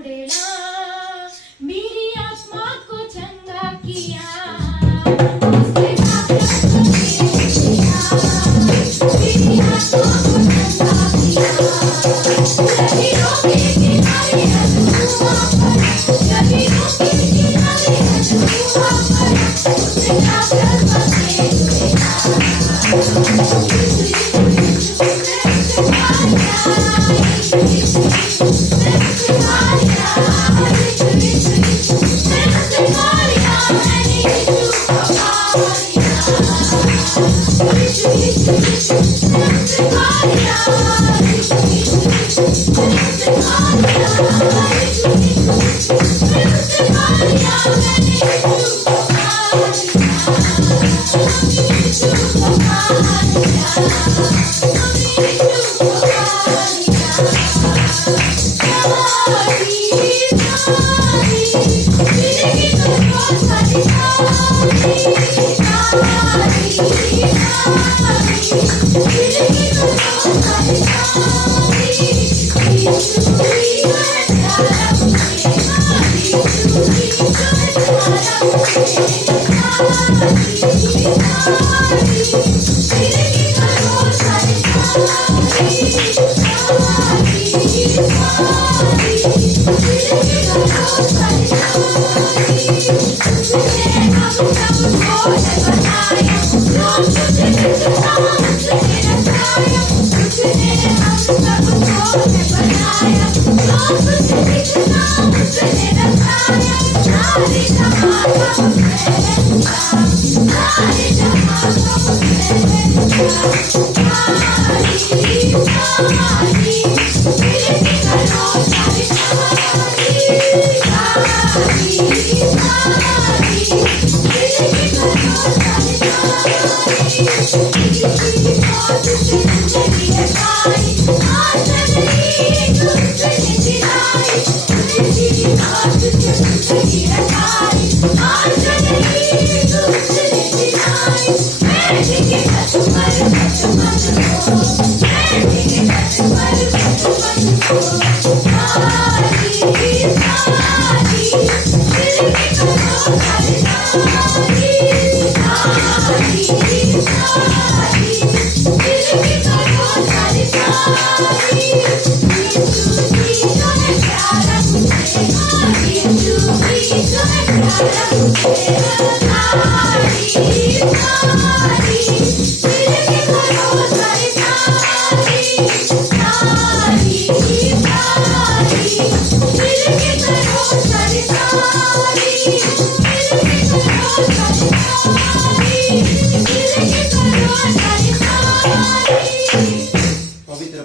उड़ेला, मेरी आत्मा को चंगा किया, उसने घाघरा को किया, मेरी आत्मा को चंगा किया। नदियों के किनारे अजूबा पर, नदियों के किनारे अजूबा पर, उसने घाघरा को उड़ेला।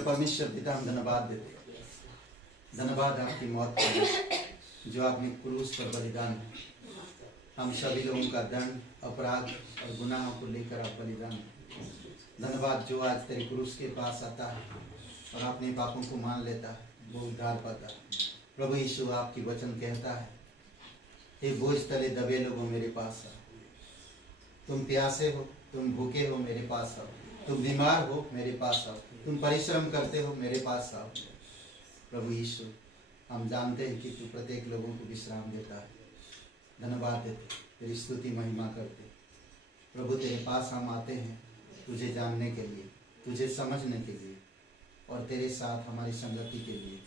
परमेश्वर पिता हम धन्यवाद देते हैं, धन्यवाद आपकी मौत पर जो आपने क्रूस पर बलिदान है। हम सभी लोगों का दंड, अपराध और गुनाहों को लेकर आप बलिदान। धन्यवाद जो आज तेरे क्रूस के पास आता है और अपने पापों को मान लेता है, वो उद्धार पाता है। प्रभु यीशु आपकी वचन कहता है, हे बोझ तले दबे लोगों मेरे पास आओ, तुम प्यासे हो, तुम भूखे हो, मेरे पास आओ, तुम बीमार हो, मेरे पास आओ, तुम परिश्रम करते हो, मेरे पास आओ। प्रभु यीशु हम जानते हैं कि तू प्रत्येक लोगों को विश्राम देता है। धन्यवाद देते, तेरी स्तुति महिमा करते। प्रभु तेरे पास हम आते हैं तुझे जानने के लिए, तुझे समझने के लिए और तेरे साथ हमारी संगति के लिए।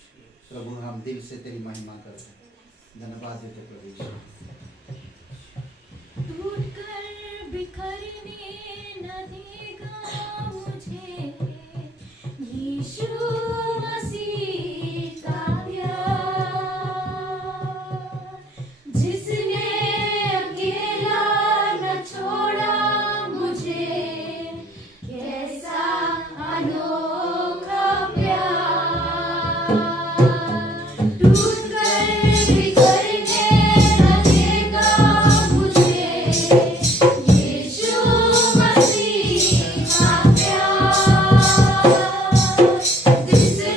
प्रभु हम दिल से तेरी महिमा करते हैं। धन्यवाद देते प्रभु यीशु। टूटकर बिखरने न देगा मुझे यीशु मसीह का प्यार, जिसने अकेला न छोड़ा मुझे, कैसा अनोखा प्यार। टूटकर बिखरने न देगा मुझे यीशु मसीह का प्यार, जिसने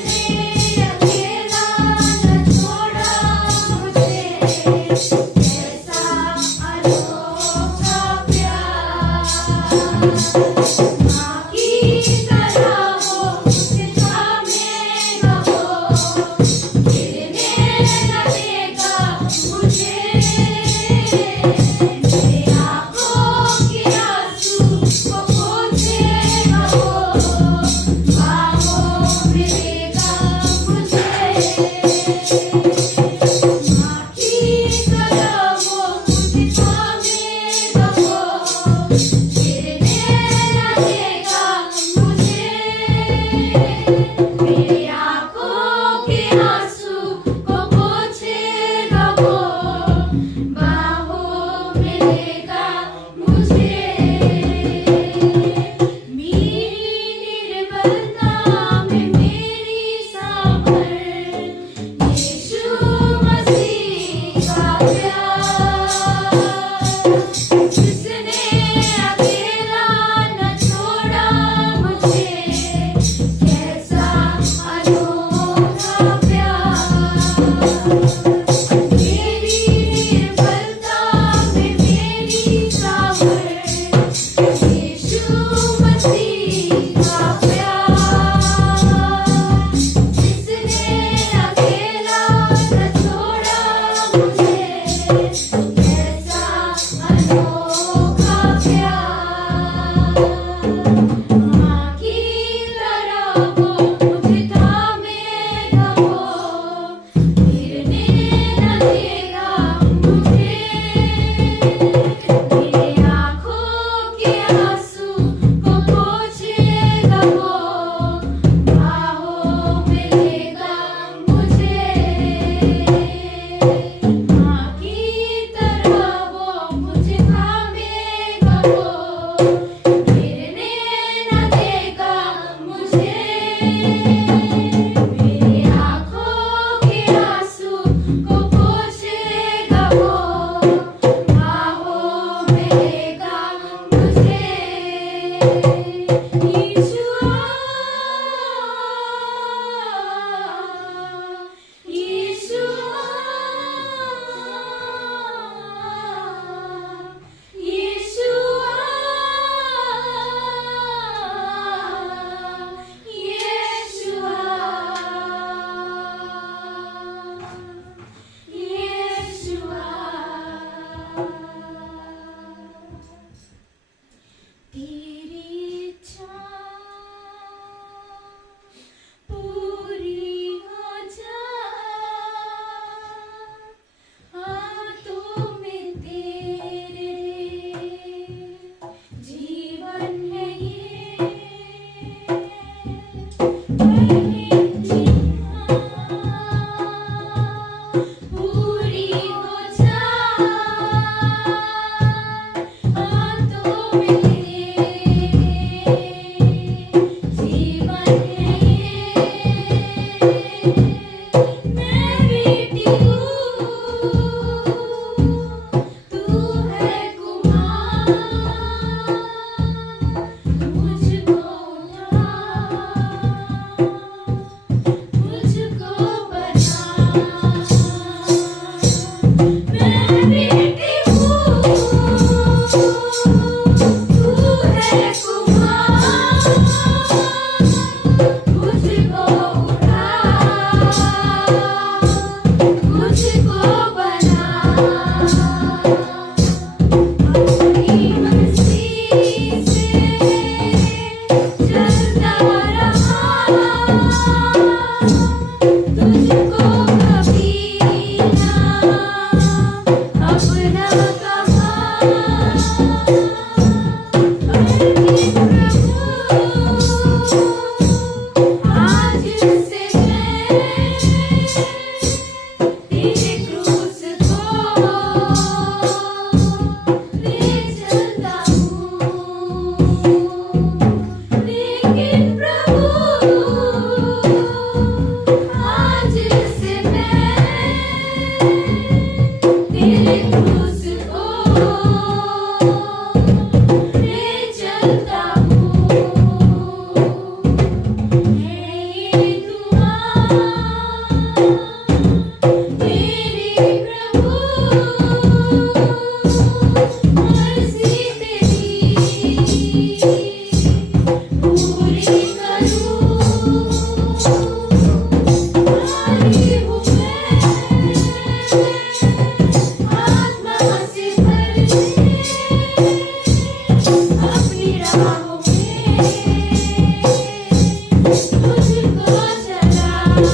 हूँ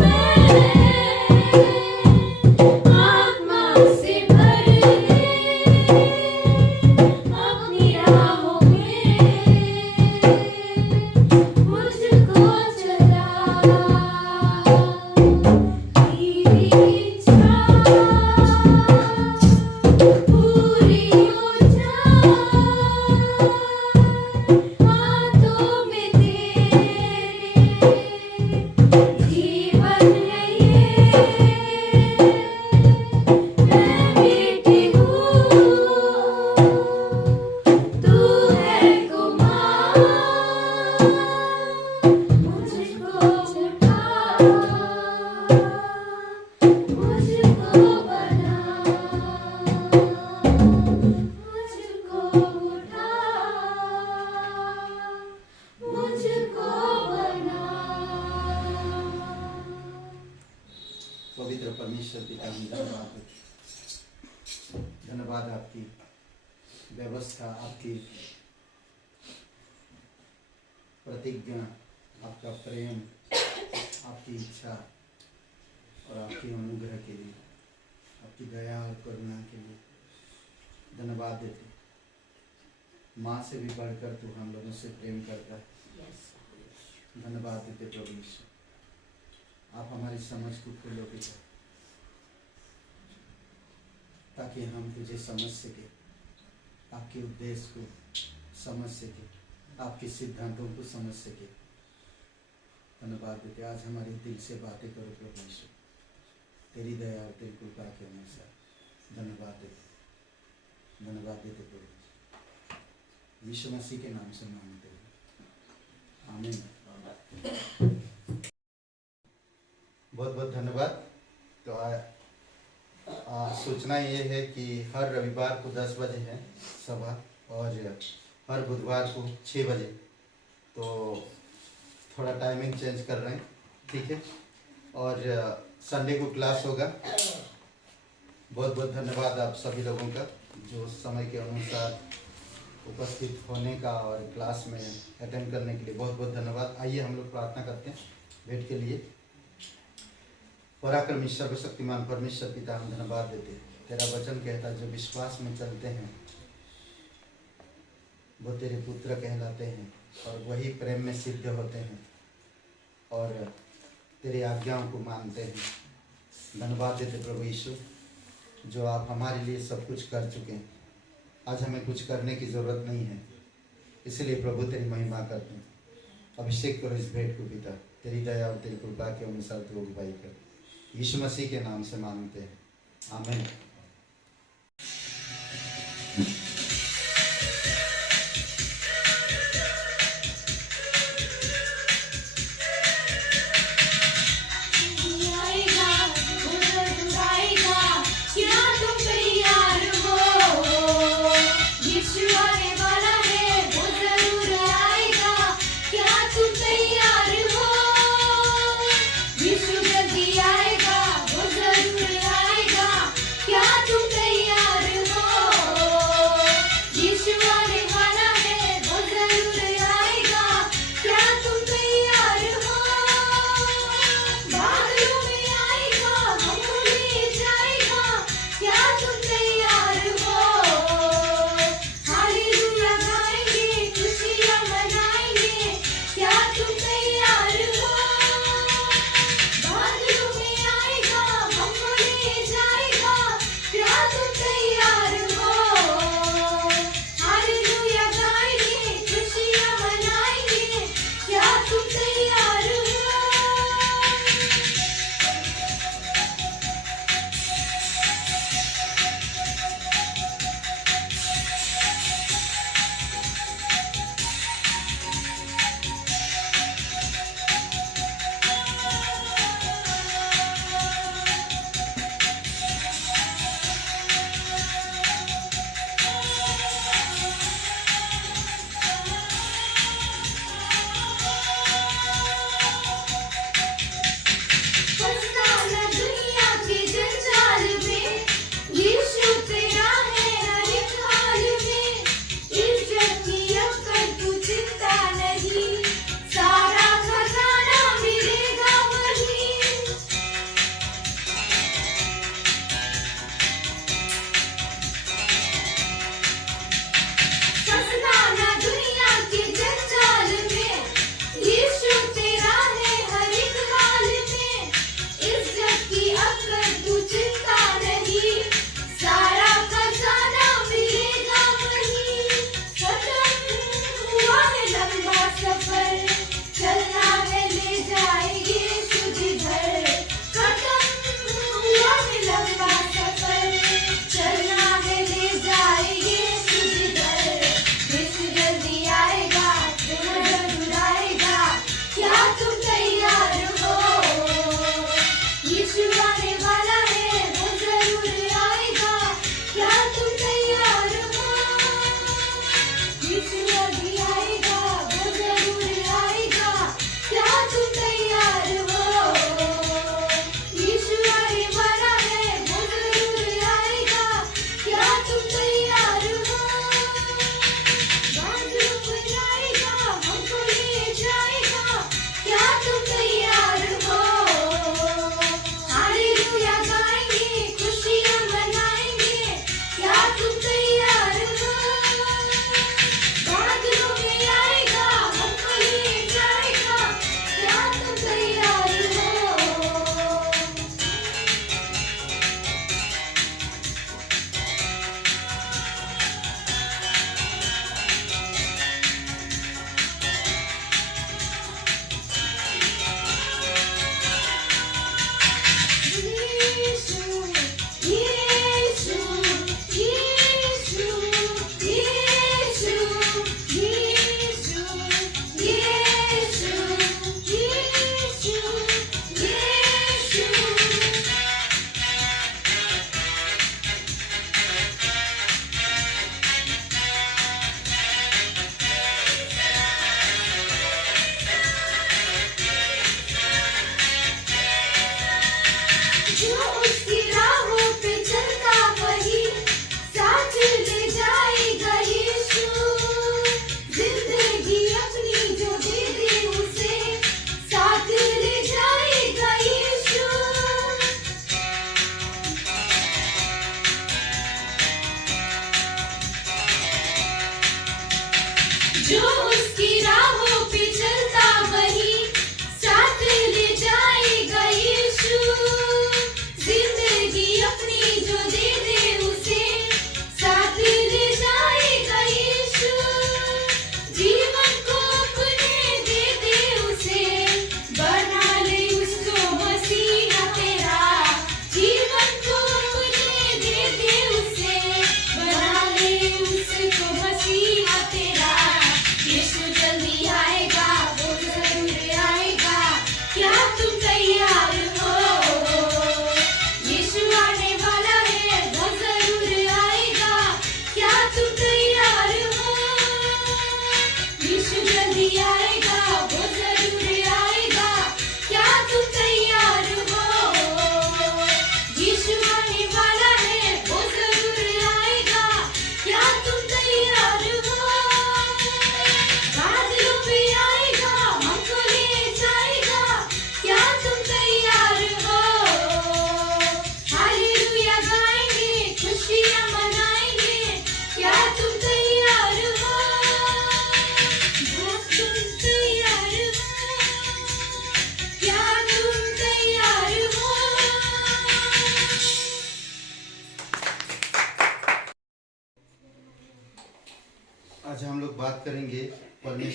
मैं आत्मा से भर दे अपनी राहों में मुझको चला तेरी इच्छा पूरी हो जाए हाथों में तेरे जीवन है ये मैं बेटी हूँ तू है कुमार मुझको उठा मुझको बना मुझको उठा मुझको बना पवित्र परमेश्वर पिता हम धन्यवाद देते हैं। धन्यवाद आपकी व्यवस्था, आपकी प्रतिज्ञा, आपका प्रेम, आपकी इच्छा और आपके अनुग्रह के लिए, आपकी दया और करुणा के लिए धन्यवाद देते हैं। माँ से भी बढ़कर तू हम लोगों से प्रेम करता है। धन्यवाद देते प्रभु यीशु। आप हमारी समझ को खोलो पिता, ताकि हम तुझे समझ सके, आपके उद्देश्य को समझ सके, आपके सिद्धांतों को समझ सके। धन्यवाद देते आज हमारे दिल से बातें करो प्रभु यीशु, तेरी दया और तेरी कृपा के अनुसार। धन्यवाद देते प्रभु यीशु मसीह के नाम से मांगते हैं, आमीन। बहुत बहुत धन्यवाद। तो सूचना ये है कि हर रविवार को 10 बजे है सभा और हर बुधवार को 6 बजे। तो थोड़ा टाइमिंग चेंज कर रहे हैं, ठीक है। और संडे को क्लास होगा। बहुत बहुत धन्यवाद आप सभी लोगों का जो समय के अनुसार उपस्थित होने का और क्लास में अटेंड करने के लिए बहुत बहुत धन्यवाद। आइए हम लोग प्रार्थना करते हैं भेंट के लिए। पराक्रमी सर्वशक्तिमान परमेश्वर पिता, हम धन्यवाद देते हैं। तेरा वचन कहता है जो विश्वास में चलते हैं वो तेरे पुत्र कहलाते हैं और वही प्रेम में सिद्ध होते हैं और तेरी आज्ञाओं को मानते हैं। धन्यवाद देते प्रभु यीशु जो आप हमारे लिए सब कुछ कर चुके हैं। आज हमें कुछ करने की ज़रूरत नहीं है, इसलिए प्रभु तेरी महिमा करते हैं। अभिषेक करो इस भेंट को पिता, तेरी दया और तेरी कृपा के अनुसार तू अगुवाई कर। यीशु मसीह के नाम से मांगते हैं, आमीन। आएगा बुजुर्ग आएगा, क्या तुम तैयार हो? यीशु आने वाला है, वो जरूर आएगा, क्या तुम तैयार हो? यीशु जल्दी आएगा, वो जरूर आएगा, क्या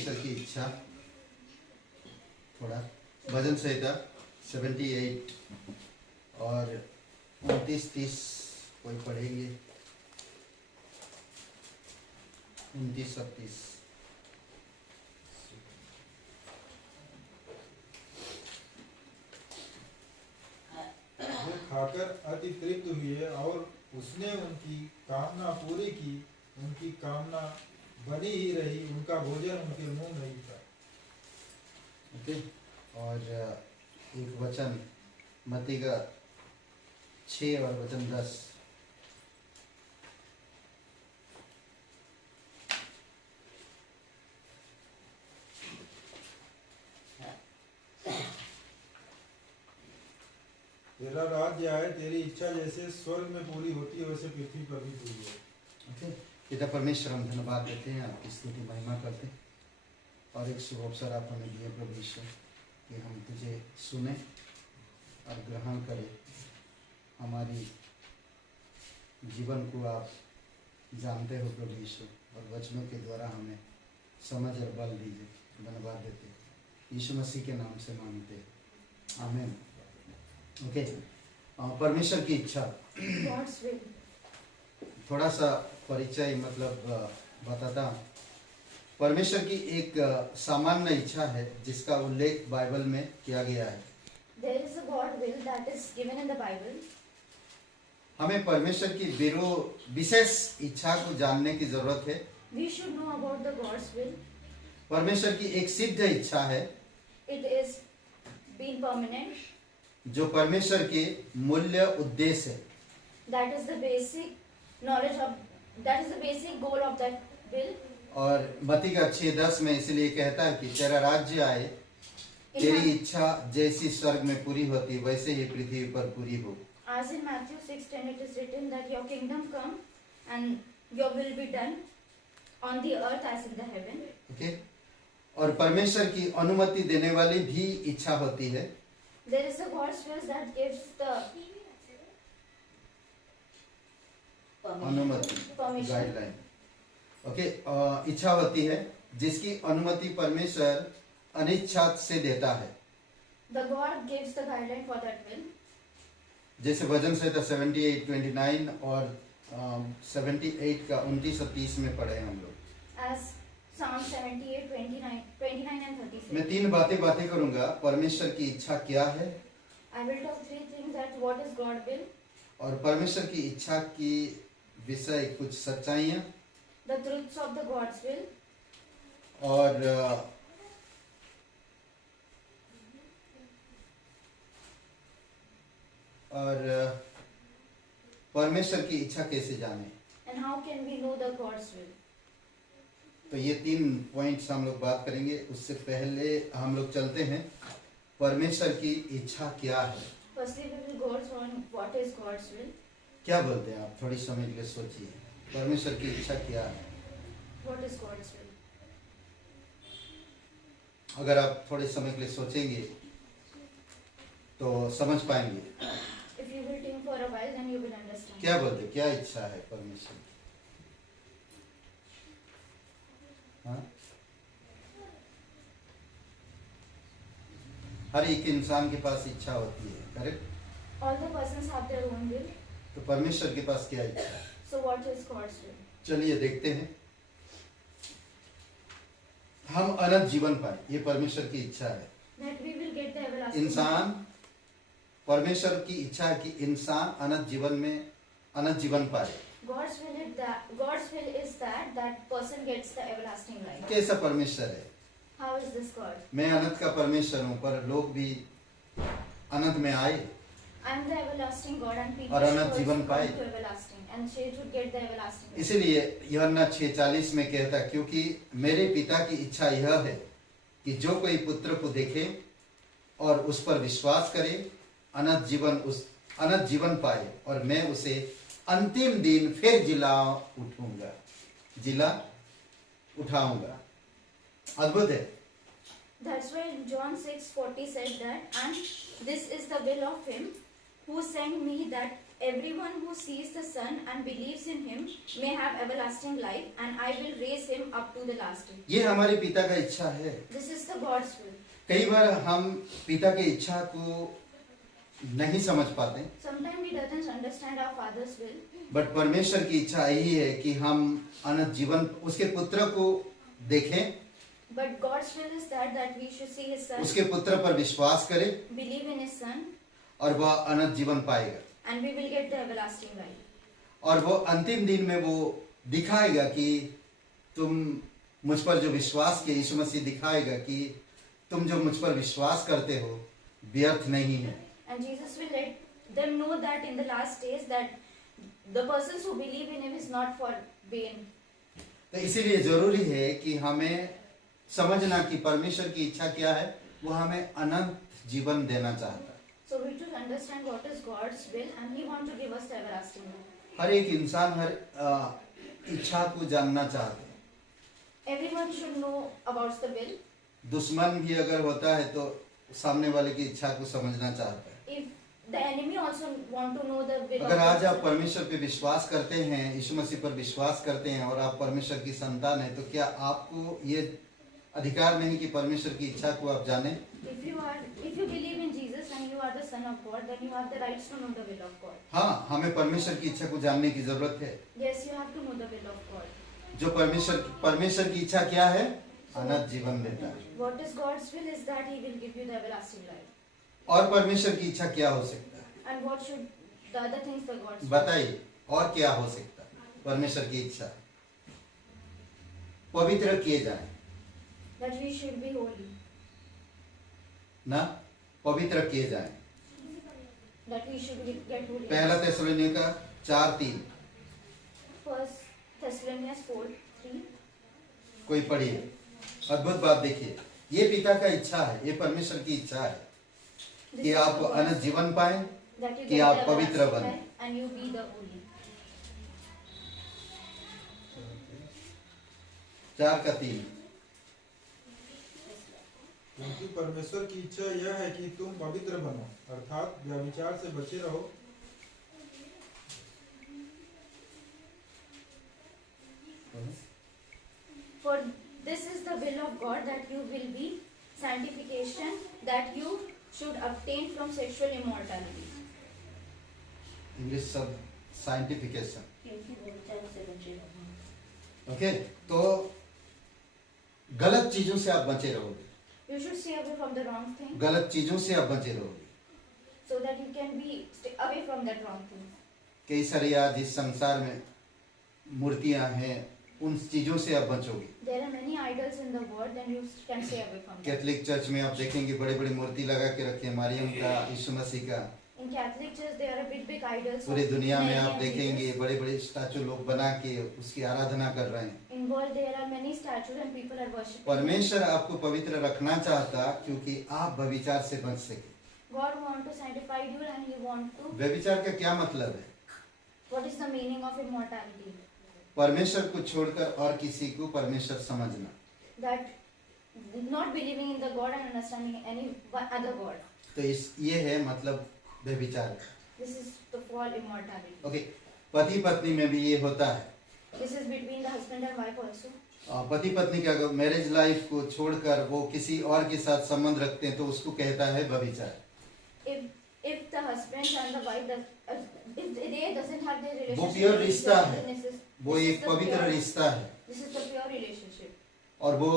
परमेश्वर की इच्छा थोड़ा भजन संहिता 78 और 29-30 कोई पढ़ेंगे 29 और 30। वे खाकर अति तृप्त हुए और उसने उनकी कामना पूरी की। उनकी कामना बनी ही रही, उनका भोजन उनके मुंह नहीं था। ओके। और एक वचन मत्ती का 6 और वचन 10। तेरा राज्य आए, तेरी इच्छा जैसे स्वर्ग में पूरी होती है वैसे पृथ्वी पर भी पूरी हो। ओके। पिता परमेश्वर, हम धन्यवाद देते हैं, आपकी स्तुति महिमा करते हैं और एक शुभ अवसर आप हमें दिए प्रभु ईश्वर कि हम तुझे सुने और ग्रहण करें। हमारी जीवन को आप जानते हो प्रभु ईश्वर और वचनों के द्वारा हमें समझ और बल दीजिए। धन्यवाद देते हैं, यीशु मसीह के नाम से मांगते हैं, आमीन। ओके। परमेश्वर की इच्छा, God's will. थोड़ा सा परिचय मतलब बताता हूँ। परमेश्वर की एक सामान्य इच्छा है जिसका उल्लेख बाइबल में किया गया है। There is a God will that is given in the Bible. हमें परमेश्वर की विशेष इच्छा को जानने की जरूरत है। We should know about the God's will. परमेश्वर की एक सिद्ध इच्छा है It is being permanent. जो परमेश्वर के मूल्य उद्देश्य है। That is the basic knowledge of. That is the basic goal of that will. और मत्ती का 6:10 में इसलिए कहता है कि तेरा राज्य आए, तेरी इच्छा जैसी स्वर्ग में पूरी होती वैसे ही पृथ्वी पर पूरी हो। As in Matthew 6:10, it is written that your kingdom come and your will be done on the earth as in the heaven. Okay. और परमेश्वर की अनुमति देने वाली भी इच्छा होती है। There is a God's will that gives the अनुमति, permission. गाइडलाइन। ओके। इच्छा होती है जिसकी अनुमति परमेश्वर अनिच्छा से देता है। The God gives the guideline for that will. जैसे भजन संहिता 78:29 और 78 का 29 और 30 में पढ़े हम लोग। As Psalm 78, 29 and 36. मैं 3 बातें करूंगा। परमेश्वर की इच्छा क्या है, I will talk 3 things that what is God will, और परमेश्वर की इच्छा की विषय कुछ सच्चाइयाँ, the truths of the God's will, और परमेश्वर की इच्छा कैसे जाने। and how can we know the God's will. तो ये 3 पॉइंट्स हम लोग बात करेंगे। उससे पहले हम लोग चलते हैं परमेश्वर की इच्छा क्या है। Firstly, we will go on what is God's will. क्या बोलते हैं आप, थोड़ी समय के लिए सोचिए, परमेश्वर की इच्छा क्या है। What is God's will? अगर आप थोड़े समय के लिए सोचेंगे तो समझ पाएंगे। If you will think for a while, then you will understand. क्या बोलते, क्या इच्छा है परमेश्वर की? हाँ? हर एक इंसान के पास इच्छा होती है, correct? All the persons have their own will. तो परमेश्वर के पास क्या इच्छा है? So what is God's will? चलिए देखते हैं। हम अनंत जीवन पाए, ये परमेश्वर की इच्छा है। That we will get the everlasting. इंसान, परमेश्वर की इच्छा है कि इंसान अनंत जीवन में अनंत जीवन पाए। God's will is that person gets the everlasting life. कैसा परमेश्वर है? How is this God? मैं अनंत का परमेश्वर हूँ, पर लोग भी अनंत में आए I am the everlasting God and people और should अनंत also जीवन come पाए। to everlasting and they should get the everlasting life. इसीलिए यूहन्ना 6:40 में कहता है, क्योंकि मेरे पिता की इच्छा यह है कि जो कोई पुत्र को देखे और उस पर विश्वास करे अनंत जीवन पाए, और मैं उसे अंतिम दिन फिर जिला उठाऊंगा। अद्भुत है। That's why John 6:40 said that, and this is the will of him who sent me, that everyone who sees the Son and believes in him may have everlasting life, and I will raise him up to the last day. ये हमारे पिता का इच्छा है। This is the God's will. कई बार हम पिता की इच्छा को नहीं समझ पाते, Sometimes we doesn't understand our Father's will, but परमेश्वर की इच्छा यही है कि हम अनंत जीवन उसके पुत्र को देखें, but God's will is that we should see his Son, उसके पुत्र पर विश्वास करें believe in his Son, और वह अनंत जीवन पाएगा। and we will get the everlasting life. और वो अंतिम दिन में वो दिखाएगा कि तुम मुझ पर जो विश्वास किए, यीशु मसीह दिखाएगा कि तुम जो मुझ पर विश्वास करते हो व्यर्थ नहीं है। And Jesus will let them know that in the last days that the persons who believe in him is not for vain. तो इसीलिए जरूरी है कि हमें समझना कि परमेश्वर की इच्छा क्या है। वो हमें अनंत जीवन देना चाहता है। So we should understand what is God's will, and he wants to give us the everlasting life. हर एक इंसान हर इच्छा को जानना चाहता है। Everyone should know about the will. दुश्मन भी अगर होता है तो सामने वाले की इच्छा को समझना चाहता है। If the enemy also want to know the will of अगर आज God, आप परमेश्वर पे विश्वास करते हैं, यीशु मसीह पर विश्वास करते हैं और आप परमेश्वर की संतान हैं, तो क्या आपको ये अधिकार नहीं कि परमेश्वर की इच्छा को आप जानें? if you believe in Jesus and you are the son of God, then you have the rights to know the will of God. हाँ, हमें परमेश्वर की इच्छा को जानने की जरूरत है। Yes, you have to know the will of God. जो परमेश्वर की इच्छा क्या है? अनंत जीवन देता है। What is God's will is that he will give you the everlasting life. और परमेश्वर की इच्छा क्या हो सकता है? And what should the other things the God's will? बताइए, और क्या हो सकता है? परमेश्वर की इच्छा पवित्र किए जाए That we should be holy. ना, पवित्र किए जाए। That we should get holy. पहला थिस्सलुनीका 4:3 First Thessalonians 4:3. कोई पढ़िए, अद्भुत बात देखिए। ये पिता का इच्छा है, ये परमेश्वर की इच्छा है कि आप अनंत जीवन पाएं, That you कि get आप the पवित्र everlasting बने। life and you be the holy. 4:3 क्योंकि परमेश्वर की इच्छा यह है कि तुम पवित्र बनो, अर्थात व्यभिचार से बचे रहो। For this is the will of God, that you will be sanctification, that you should abstain from sexual immorality. English सब साइंटिफिकेशन। ओके, तो गलत चीजों से आप बचे रहोगे, You should stay away from the wrong thing, गलत चीजों से आप बचे रहोगे। so that you can be stay away from that wrong thing. कई सारी आज इस संसार में मूर्तियां हैं, उन चीजों से आप बचोगे। There are many idols in the world, and you can stay away from them. Catholic church में आप देखेंगे बड़े बड़े मूर्ति लगा के रखे हैं, मरियम का, यीशु मसीह का। In Catholic Church, there are big idols. पूरी of दुनिया में Mary आप and देखेंगे Jesus. बड़े बड़े स्टैचू लोग बना के उसकी आराधना कर रहे हैं। In world, there are many statues and people are worshiping. परमेश्वर आपको पवित्र रखना चाहता क्योंकि आप व्यभिचार से बच सके। God want to sanctify you, and He want to. व्यभिचार का क्या मतलब है? What is the meaning of immortality? परमेश्वर को छोड़कर और किसी को परमेश्वर समझना। That not believing in the God and understanding any other God. तो ये है मतलब व्यभिचार। This is the fall immortality. Okay, पति पत्नी में भी ये होता है। This is between the husband and wife also. पति पत्नी का मैरिज लाइफ को छोड़कर वो किसी और के साथ संबंध रखते हैं तो उसको कहता है व्यभिचार। If the husband and the wife if they doesn't have their relationship, वो प्योर रिश्ता है, वो this is एक the पवित्र pure- रिश्ता है This is the pure relationship, और वो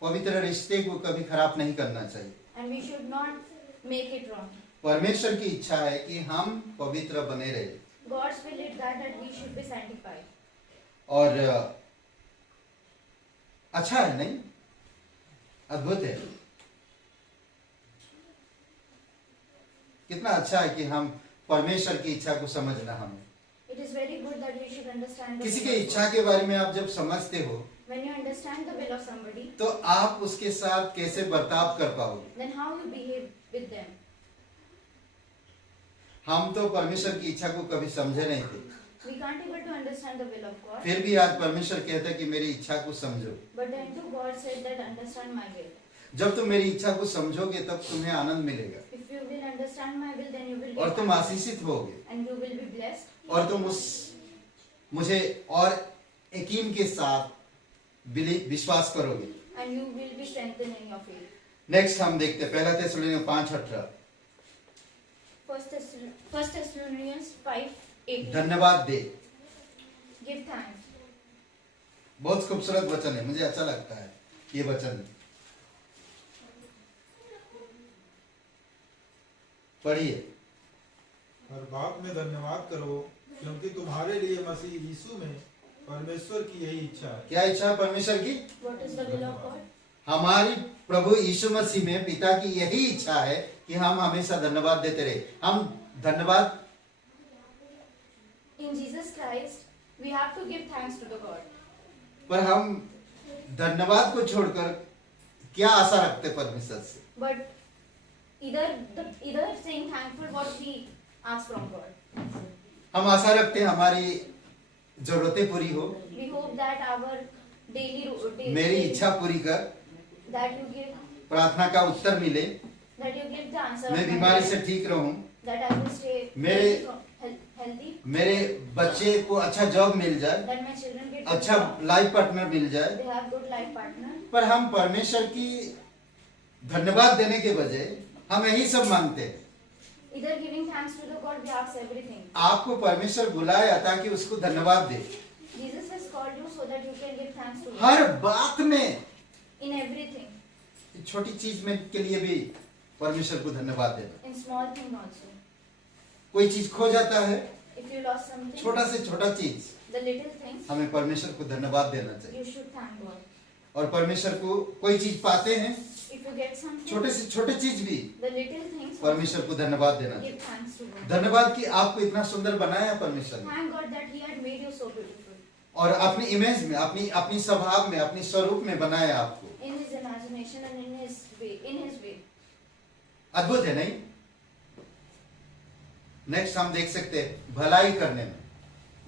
पवित्र रिश्ते को कभी खराब नहीं करना चाहिए। and we should not make it wrong. परमेश्वर की इच्छा है कि हम पवित्र बने रहे God's will is that we should be sanctified. और अच्छा है नहीं? अद्भुत है। कितना अच्छा है कि हम परमेश्वर की इच्छा को समझना। हमें It is very good that we should understand the किसी will की of इच्छा God. के बारे में आप जब समझते हो When you understand the will of somebody, तो आप उसके साथ कैसे बर्ताव कर पाओगे। then how you behave with them. हम तो परमेश्वर की इच्छा को कभी समझे नहीं थे, We can't able to understand the will of God, फिर भी आज परमेश्वर कहता है कि मेरी इच्छा को समझो। but then too God said that understand my will. जब तुम मेरी इच्छा को समझोगे तब तुम्हें आनंद मिलेगा If you will understand my will, then you will और get तुम happiness, आशीषित होगे। and you will be blessed, और तुम मुझे और यकीन के साथ विश्वास करोगे। and you will be strengthened in your faith. Next हम देखते हैं 1 थिस्सलुनीकियों 5:18। First Thessalonians 5:18. धन्यवाद दे। Give thanks. बहुत खूबसूरत वचन है, मुझे अच्छा लगता है ये वचन। पढ़िए। और बाप में धन्यवाद करो, क्योंकि तुम्हारे लिए मसीह यीशु में परमेश्वर की यही इच्छा है। क्या इच्छा है परमेश्वर की? What is the will of God? हमारी प्रभु यीशु मसीह में पिता की यही इच्छा है कि हम हमेशा धन्यवाद देते रहे। हम धन्यवाद In Jesus Christ, we have to give thanks to the God. पर हम धन्यवाद को छोड़कर क्या आशा रखते परमेश्वर से? But either saying thankful what we ask from God. हम आशा रखते हैं हमारी जरूरतें पूरी हो, We hope that our daily मेरी इच्छा पूरी कर, that you give प्रार्थना का उत्तर मिले, the answer. मैं of my बीमारी prayer, से ठीक रहूं, that I will stay मेरे- healthy, मेरे बच्चे को अच्छा जॉब मिल जाए, that my children get अच्छा good job, लाइफ पार्टनर मिल जाए। they have good life partner. पर हम परमेश्वर की धन्यवाद देने के बजाय हम यही सब मांगते हैं। Either giving thanks to the God, we ask everything. आपको परमेश्वर बुलाया ताकि उसको धन्यवाद दे। Jesus has called you so that you can give thanks to God. हर बात में, In everything, छोटी चीज में के लिए भी परमेश्वर को धन्यवाद देना। in small thing also. कोई चीज खो जाता है, If you lost something, छोटा से छोटा चीज, the little things, हमें परमेश्वर को धन्यवाद देना चाहिए। you should thank God. और परमेश्वर को कोई चीज पाते हैं, If you get something, छोटे से छोटे चीज भी the little things, परमेश्वर को धन्यवाद देना चाहिए। give thanks to God. धन्यवाद कि आपको इतना सुंदर बनाया परमेश्वर ने, Thank God that He had made you so beautiful. और अपनी इमेज में, अपनी स्वभाव में, अपनी स्वरूप में बनाया आपको। In His imagination and in His way. अद्भुत है नहीं? नेक्स्ट हम देख सकते हैं भलाई करने में।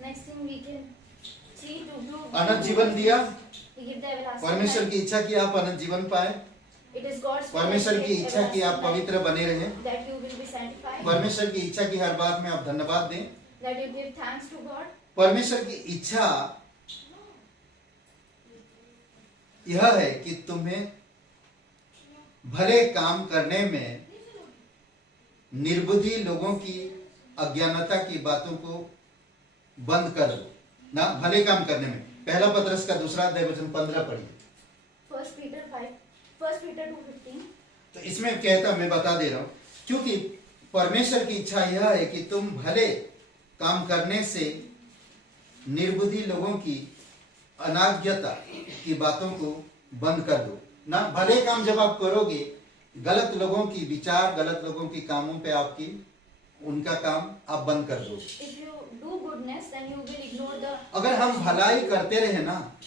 Next thing we can see to do. अनंत जीवन दिया, He give the everlasting परमेश्वर life. की इच्छा की आप अनंत जीवन पाए, It is God's will परमेश्वर that की you इच्छा get की आप everlasting पवित्र बने रहें, life, that you will be sanctified, परमेश्वर की इच्छा की हर बात में आप धन्यवाद दें। that you give thanks to God. परमेश्वर की इच्छा यह है कि तुम्हें भले काम करने में निर्बुद्धि लोगों की अज्ञानता की बातों को बंद कर दो ना। भले काम करने में 1 पतरस का 2 अध्याय वचन 15 पढ़िए। 1 Peter 2:15. तो इसमें कहता, मैं बता दे रहा हूं, क्योंकि परमेश्वर की इच्छा यह है कि तुम भले काम करने से निर्बुद्धि लोगों की अनाज्ञता की बातों को बंद कर दो ना। भले काम जब आप करोगे, गलत लोगों की विचार, गलत लोगों की कामों पे आपकी उनका काम आप बंद कर दो। If you do goodness, then you will ignore the. अगर हम भलाई करते रहे ना,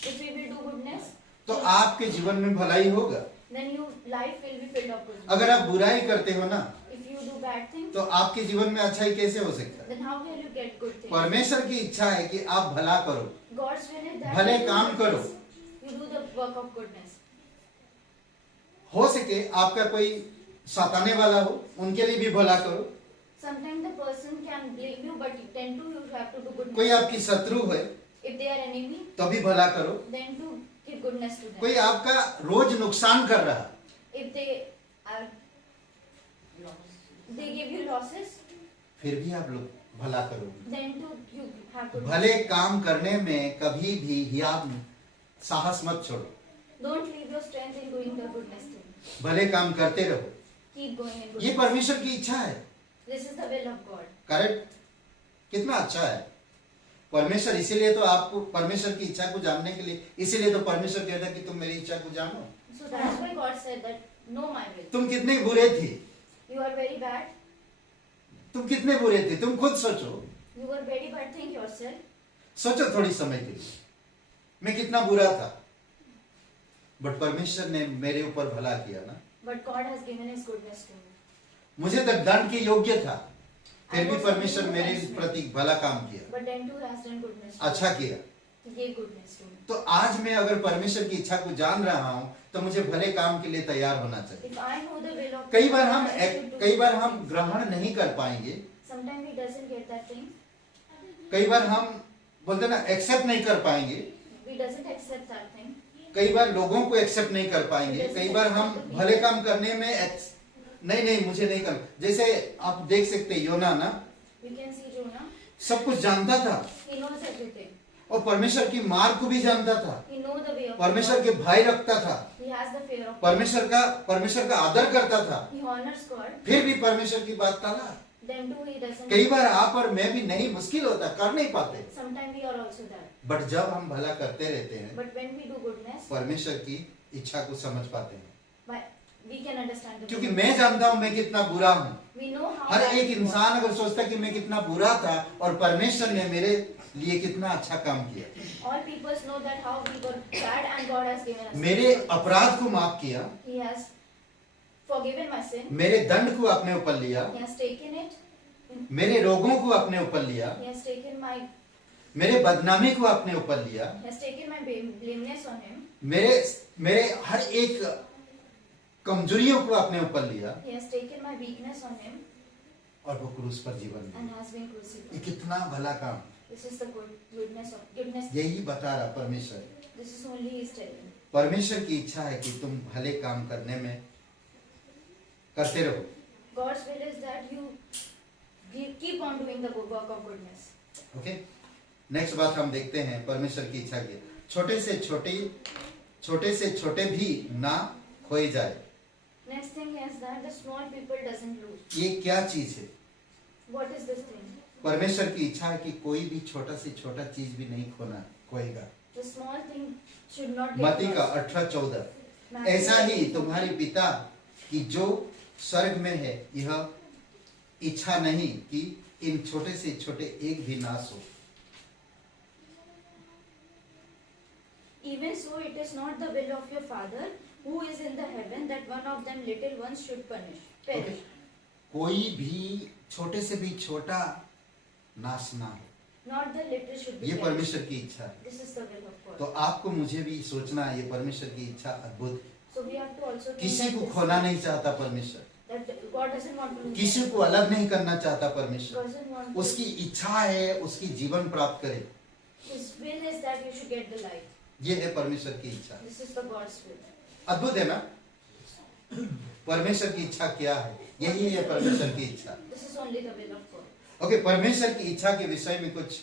If we will do goodness, तो आपके जीवन में भलाई होगा। then your life will be filled of goodness. अगर आप बुराई करते हो ना, If you do bad things, तो आपके जीवन में अच्छाई कैसे हो सकता है? then how will you get good things? परमेश्वर की इच्छा है कि आप भला करो, God's will is that भले you do काम करो। goodness. You do the work of goodness. हो सके आपका कोई सताने वाला हो, उनके लिए भी भला करो। Sometimes the person can blame you, but then too you have to do goodness. कोई आपकी शत्रु है If they are enemy, तो भी भला करो। then to give goodness to them. कोई आपका रोज नुकसान कर रहा है, If they give you losses, फिर भी आप लोग भला करोगे। then too you have goodness. भले काम करने में कभी भी हियाव साहस मत छोड़ो, Don't leave your strength in doing the goodness thing. भले काम करते रहो। Keep going in ये goodness. परमेश्वर की इच्छा है। This is the will of God. Correct? कितना अच्छा है परमेश्वर। इसीलिए तो आपको परमेश्वर की इच्छा को जानने के लिए, इसीलिए तो परमेश्वर कहता है कि तुम मेरी इच्छा को जानो। So that's why God said that know my will. तुम कितने बुरे थे, You are very bad. तुम कितने बुरे थे, तुम खुद सोचो। You are very bad. Think yourself. सोचो थोड़ी समय के लिए, मैं कितना बुरा था, बट परमेश्वर ने मेरे ऊपर भला किया ना। But God has given His goodness to me. मुझे तो दंड के योग्य था, फिर भी परमेश्वर मेरे प्रति भला काम किया, But then too has done goodness. To अच्छा me. किया। He gave goodness to me. तो आज मैं अगर परमेश्वर की इच्छा को जान रहा हूं, तो मुझे भले काम के लिए तैयार होना चाहिए। If I know the will of कई God, bar I should do कई बार हम good things. ग्रहण नहीं कर पाएंगे, Sometimes he doesn't get that thing. कई बार हम बोलते ना एक्सेप्ट नहीं कर पाएंगे, He doesn't accept that thing. कई बार लोगों को एक्सेप्ट नहीं कर पाएंगे, कई बार हम भले काम करने में नहीं मुझे नहीं करना। जैसे आप देख सकते योना ना, We can see Jonah. सब कुछ जानता था He knows everything. और परमेश्वर की मार्ग को भी जानता था, He knows the way of परमेश्वर God. के भय रखता था, He has the fear of God. परमेश्वर का आदर करता था, He honors God. फिर भी परमेश्वर की बात टाला। Then too he doesn't. कई बार आप और मैं भी नहीं, मुश्किल होता, कर नहीं पाते, Sometimes we are also that. But जब हम भला करते रहते हैं But when we do goodness, परमेश्वर की इच्छा को समझ पाते हैं। we can understand the क्योंकि goodness. मैं जानता हूं मैं कितना बुरा हूं। We know how her bad एक we were. इंसान अगर सोचता कि मैं कितना बुरा था और परमेश्वर ने मेरे लिए कितना अच्छा काम किया, All people know that how we were bad and God has given us. मेरे अपराध को माफ किया, He has forgiven my sin. मेरे दंड को अपने ऊपर लिया, He has taken it. मेरे रोगों को अपने ऊपर लिया, He has taken my. मेरे बदनामी को अपने ऊपर लिया, He has taken my blameless on him. मेरे हर एक कमजोरियों को अपने ऊपर लिया He has taken my weakness on him और वो क्रूस पर जीवन and दिया। has been ये crucified. कितना भला काम, This is the goodness. यही बता रहा परमेश्वर। This is only he is telling. परमेश्वर की इच्छा है कि तुम भले काम करने में करते रहो। God's will is that you keep on doing the good work of goodness. Okay, next बात हम देखते हैं परमेश्वर की इच्छा की, छोटे से छोटे भी ना खोए जाए। Next thing is that the small people doesn't lose. ये क्या चीज है? What is this thing? परमेश्वर की इच्छा है कि कोई भी छोटा से छोटा चीज भी नहीं खोएगा। The small thing should not get मत्ती का lost. 18:14, Matthew- ऐसा ही तुम्हारे पिता की जो स्वर्ग में है यह इच्छा नहीं कि इन छोटे से छोटे एक भी नाश हो। Even so, it is not the will of your Father who is in the heaven that one of them little ones should perish. कोई भी छोटे से भी छोटा नाश ना हो, Not the little should be ये perished. परमेश्वर की इच्छा है। This is the will of God. तो आपको मुझे भी सोचना है, ये परमेश्वर की इच्छा अद्भुत है। So we have to also think किसी that को this- खोना नहीं चाहता परमेश्वर, that God doesn't want to lose. किसी को अलग नहीं करना चाहता परमेश्वर। Doesn't want to. उसकी इच्छा है उसकी जीवन प्राप्त करे, His will is that you should get the light. ये है परमेश्वर की इच्छा। This is the God's will. अद्भुत है ना? परमेश्वर की इच्छा क्या है? यही है परमेश्वर की इच्छा। This is only the will of God. Okay, परमेश्वर की इच्छा के विषय में कुछ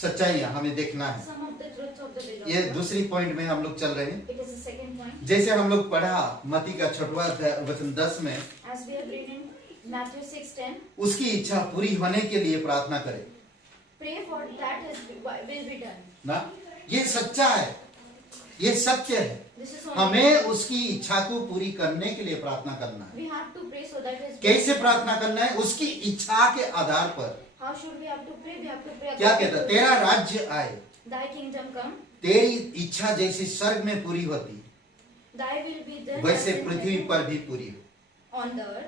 सच्चाइयां हमें देखना है। Some of the truths of the will of ये God. दूसरी पॉइंट में हम लोग चल रहे हैं। It is the second point. जैसे हम लोग पढ़ा मत्ती का 6वां अध्याय वचन 10 में, As we have read in Matthew 6:10, उसकी इच्छा पूरी होने के लिए प्रार्थना करें pray for that his will be done. ना। ये सच्चा है, ये सत्य है। This is only. हमें उसकी इच्छा को पूरी करने के लिए प्रार्थना करना है। We have to pray so that his. कैसे प्रार्थना करना है? उसकी इच्छा के आधार पर। How should we have to pray? We have to pray. क्या according कहता है? to- तेरा राज्य आए, Thy kingdom come. तेरी इच्छा जैसी स्वर्ग में पूरी होती Thy will be done. वैसे as in पृथ्वी heaven, पर भी पूरी हो। on the earth.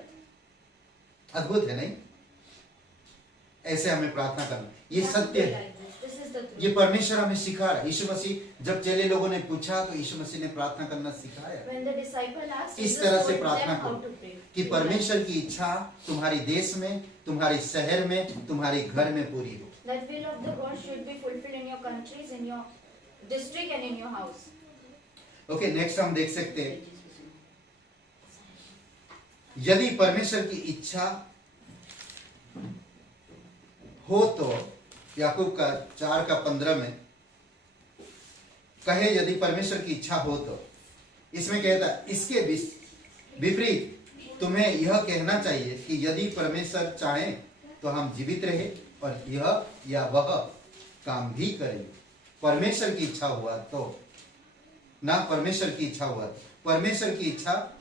अद्भुत है नहीं? ऐसे हमें प्रार्थना करना, ये सत्य है। Like this. This is the truth. ये परमेश्वर हमें सिखा रहा है। यीशु मसीह जब चेले लोगों ने पूछा तो यीशु मसीह ने प्रार्थना करना सिखाया When the disciple asked, इस Jesus तरह से told प्रार्थना them how करो to pray. कि परमेश्वर की इच्छा तुम्हारी देश में, तुम्हारे शहर में, तुम्हारे घर में पूरी हो। That will of the God should be fulfilled in your countries, in your district, and in your house. Okay, next हम देख सकते हैं, यदि परमेश्वर की इच्छा हो तो याकूब का 4:15 में कहे यदि परमेश्वर की इच्छा हो तो, इसमें कहता है इसके विपरीत तुम्हें यह कहना चाहिए कि यदि परमेश्वर चाहे तो हम जीवित रहे और यह या वह काम भी करेंगे। परमेश्वर की इच्छा हुआ तो ना, परमेश्वर की इच्छा हुआ, परमेश्वर की इच्छा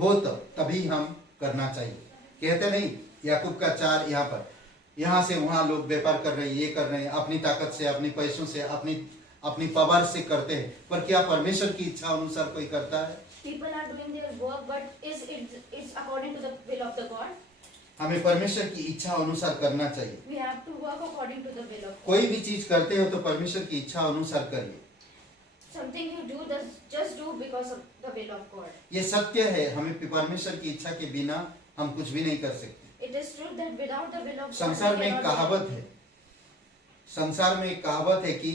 हो तो तभी हम करना चाहिए। कहते नहीं याकूब का 4 यहाँ पर, यहाँ से वहां लोग व्यापार कर रहे हैं, ये कर रहे हैं, अपनी ताकत से, अपनी पैसों से, अपनी पावर से करते हैं, पर क्या परमेश्वर की इच्छा अनुसार कोई करता है? People are doing their work, but is it's according to the will of the God? हमें परमेश्वर की इच्छा अनुसार करना चाहिए। We have to work according to the will of God. कोई भी चीज करते हो तो परमेश्वर की इच्छा अनुसार करिए। Something you do, just do because of the will of God. ये सत्य है, हमें परमेश्वर की इच्छा के बिना हम कुछ भी नहीं कर सकते। It is true that without the will of God, संसार we में एक cannot कहावत है, संसार में एक कहावत है कि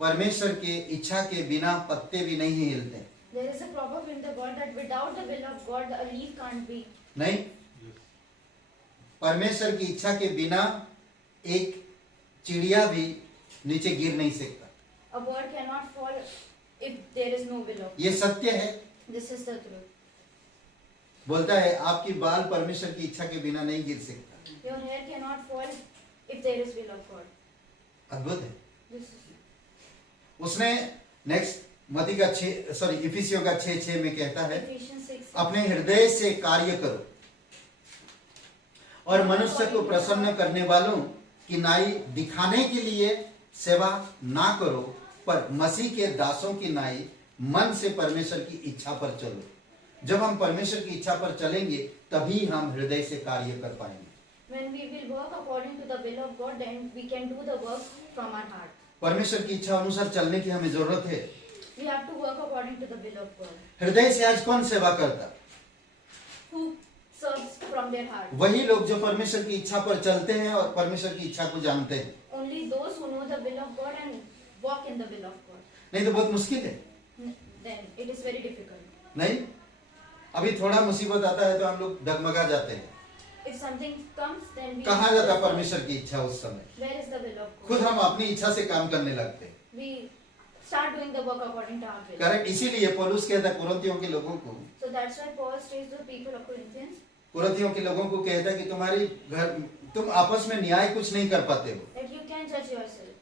परमेश्वर के इच्छा के बिना पत्ते भी नहीं हिलते। There is a proverb in the world that without the will of God, a leaf can't be. नहीं, परमेश्वर की इच्छा के बिना एक चिड़िया भी नीचे गिर नहीं सकता। A bird cannot fall if there is no will of God. ये सत्य है। This is the truth. बोलता है आपकी बाल परमेश्वर की इच्छा के बिना नहीं गिर सकता। Your hair cannot fall if there is will of God. अद्भुत है। This is उसने नेक्स्ट मती का इफिसियों का 6:6 में कहता है Ephesians 6. अपने हृदय से कार्य करो और मनुष्य को प्रसन्न करने वालों की नाई दिखाने के लिए सेवा ना करो, पर मसीह के दासों की नाई मन से परमेश्वर की इच्छा पर चलो। जब हम परमेश्वर की इच्छा पर चलेंगे तभी हम हृदय से कार्य कर पाएंगे। When we will work according to the will of God, then we can do the work from our heart. परमेश्वर की इच्छा अनुसार चलने की हमें जरूरत है। We have to work according to the will of God. हृदय से आज कौन सेवा करता? Who serves from their heart? वही लोग जो परमेश्वर की इच्छा पर चलते हैं और परमेश्वर की इच्छा को जानते हैं। Only those who know the will of God and walk in the will of God. नहीं तो बहुत मुश्किल है। Then it is very difficult. नहीं, अभी थोड़ा मुसीबत आता है तो हम लोग डगमगा जाते हैं। If something comes, then we. कहाँ जाता परमेश्वर की इच्छा उस समय? Where is the will of God? खुद हम अपनी इच्छा से काम करने लगते हैं। We start doing the work according to our will. Correct, इसीलिए पौलुस कहता है कुरिन्थियों के लोगों को, So that's why Paul states to the people of Corinthians कुरिन्थियों के लोगों को कहता है कि तुम्हारी घर तुम आपस में न्याय कुछ नहीं कर पाते हो, that you can judge yourself,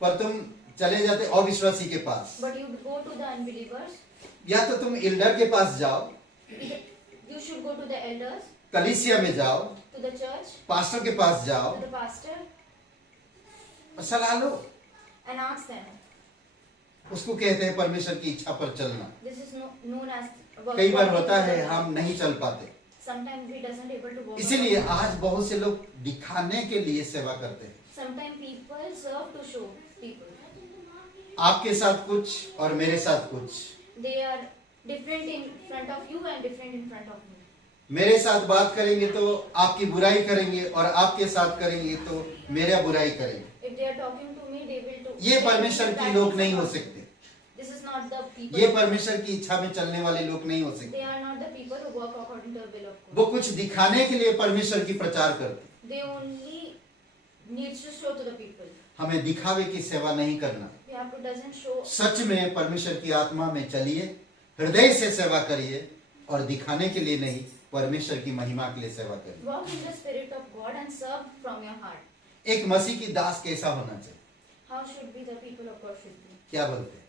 पर तुम चले जाते अविश्वासी के पास। but you go to the unbelievers. या तो तुम एल्डर के पास जाओ, You should go to the elders, कलीसिया में जाओ, to the church, पास्टर के पास जाओ to the pastor, और सलाह लो। and ask them. उसको कहते हैं परमेश्वर की इच्छा पर चलना। This is known as work. कई बार होता है हम नहीं चल पाते, Sometimes we doesn't able to work. इसीलिए आज बहुत से लोग दिखाने के लिए सेवा करते हैं। Sometimes people serve to show people. आपके साथ कुछ और मेरे साथ कुछ। They are different in front of you and different in front of me. मेरे साथ बात करेंगे तो आपकी बुराई करेंगे और आपके साथ करेंगे तो मेरा बुराई करेंगे। If they are talking to me, they will do. ये परमेश्वर की लोग नहीं हो सकते। This is not the people. ये परमेश्वर की इच्छा में चलने वाले लोग नहीं हो सकते। They are not the people who work according to the will of God. वो कुछ दिखाने के लिए परमेश्वर की प्रचार करते। They only needs to show to the people. हमें दिखावे की सेवा नहीं करना। We have to doesn't show. सच में परमेश्वर की आत्मा में चलिए, हृदय से सेवा करिए और दिखाने के लिए नहीं, परमेश्वर की महिमा के लिए सेवा करिए। Walk in the spirit of God and serve from your heart. एक मसीह की दास कैसा होना चाहिए? How should be the people of God should be? क्या बोलते हैं?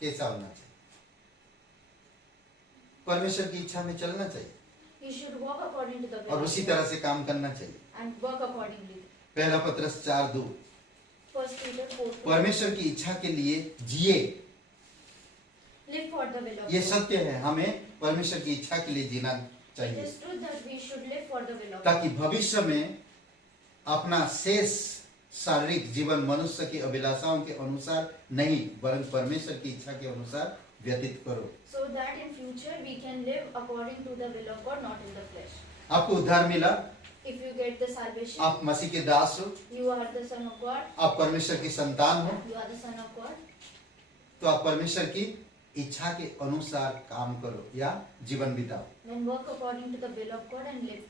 कैसा होना चाहिए? परमेश्वर की इच्छा में चलना चाहिए He should walk according to the will और of उसी God तरह से काम करना चाहिए। and work accordingly. पहला पत्रस 4:2 First Peter 4. परमेश्वर की इच्छा के लिए जिए। Live for the will of ये God. सत्य है, हमें परमेश्वर की इच्छा के लिए जीना It चाहिए is true that we should live for the will of God. ताकि भविष्य में अपना शेष शारीरिक जीवन मनुष्य की अभिलाषाओं के अनुसार नहीं वरन परमेश्वर की इच्छा के अनुसार व्यतीत करो। So that in future we can live according to the will of God, not in the flesh. आपको उद्धार मिला, If you get the salvation, आप मसीह के दास हो, you are the son of God, आप परमेश्वर की संतान हो, you are the son of God, तो आप परमेश्वर की इच्छा के अनुसार काम करो या जीवन बिताओ। then work according to the will of God and live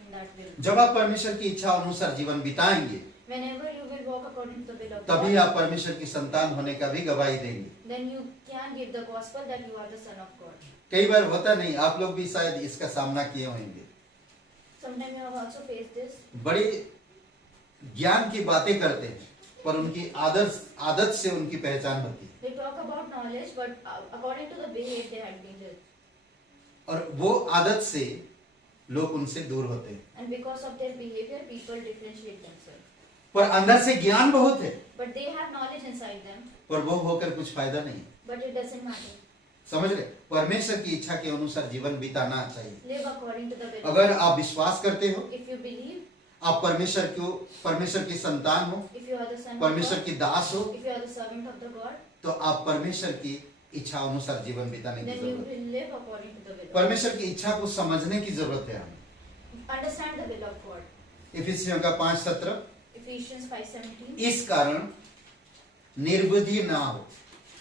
in that will. जब आप परमेश्वर की इच्छा अनुसार जीवन बिताएंगे Whenever you will walk according to the will of तभी God, आप परमेश्वर की संतान होने का भी गवाही देंगे। then you can give the gospel that you are the son of God. कई बार होता नहीं, आप लोग भी शायद इसका सामना किए होंगे। Sometimes you have also faced this. बड़ी ज्ञान की बातें करते हैं पर उनकी आदत से उनकी पहचान होती है They talk about knowledge, but according to the behavior they had been judged. और वो आदत से लोग उनसे दूर होते हैं। And because of their behavior, people differentiate themselves. पर अंदर से ज्ञान बहुत है, But they have knowledge inside them, पर वो होकर कुछ फायदा नहीं। but it doesn't matter. समझ रहे? परमेश्वर की इच्छा के अनुसार जीवन बिताना चाहिए। Live according to the will. अगर आप विश्वास करते हो, If you believe, आप परमेश्वर की संतान हो, if you are the son of परमेश्वर God, की दास हो, if you are the servant of the God, तो आप परमेश्वर की इच्छा अनुसार जीवन बिताने की then you जरूरत है। will live according to the will. परमेश्वर की इच्छा को समझने की जरूरत है हमें। understand the will of God. इफिसियों का 5:17। Ephesians 5:17. इस कारण निर्बुद्धि ना हो,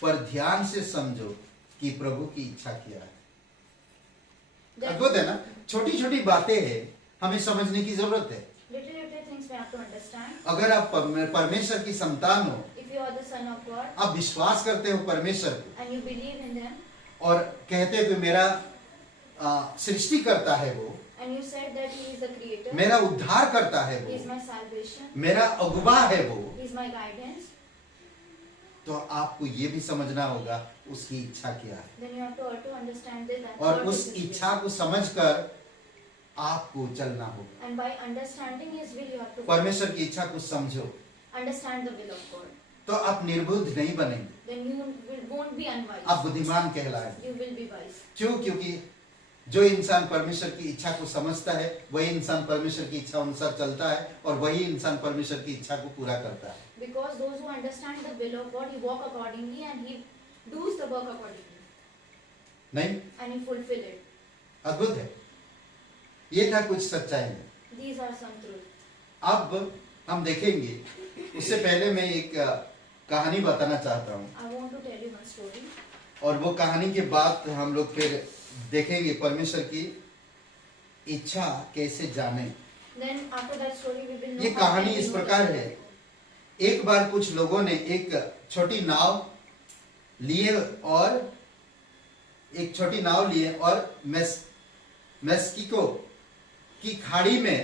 पर ध्यान से समझो कि प्रभु की इच्छा क्या है। अद्भुत है ना, छोटी छोटी बातें हैं, हमें समझने की जरूरत है। Little things we have to understand. अगर आप परमेश्वर की संतान हो, If you are the son of God आप विश्वास करते हो परमेश्वर को and you believe in them, और कहते हो कि मेरा सृष्टि करता है वो, and you said that He is the Creator, मेरा उद्धार करता है He is वो, my salvation, मेरा अगुवा है वो, He is my guidance, तो आपको ये भी समझना होगा उसकी इच्छा क्या है, then you have to understand this and और follow उस His will. इच्छा को समझकर आपको चलना होगा। And by understanding His will, you have to परमेश्वर की इच्छा को समझो understand the will of God. तो आप निर्बुद्ध नहीं बनेंगे, Then you won't be unwise. आप बुद्धिमान कहलाएंगे। You will be wise. क्यों? क्योंकि जो इंसान परमेश्वर की इच्छा को समझता है वही इंसान परमेश्वर की इच्छा अनुसार चलता है और वही इंसान परमेश्वर की इच्छा को पूरा करता है। Because those who understand the will of God, he walk accordingly and he does the work accordingly. नहीं? And he fulfill it. अद्भुत है। ये था कुछ सच्चाई में। These are some truth. अब हम देखेंगे, उससे पहले मैं एक कहानी बताना चाहता हूँ I want to tell you one story. और वो कहानी के बाद हम लोग फिर देखेंगे परमेश्वर की इच्छा कैसे जाने। Then after that story we will know. ये how कहानी can we इस know प्रकार the will. है, एक बार कुछ लोगों ने एक छोटी नाव लिए और मेक्सिको की खाड़ी में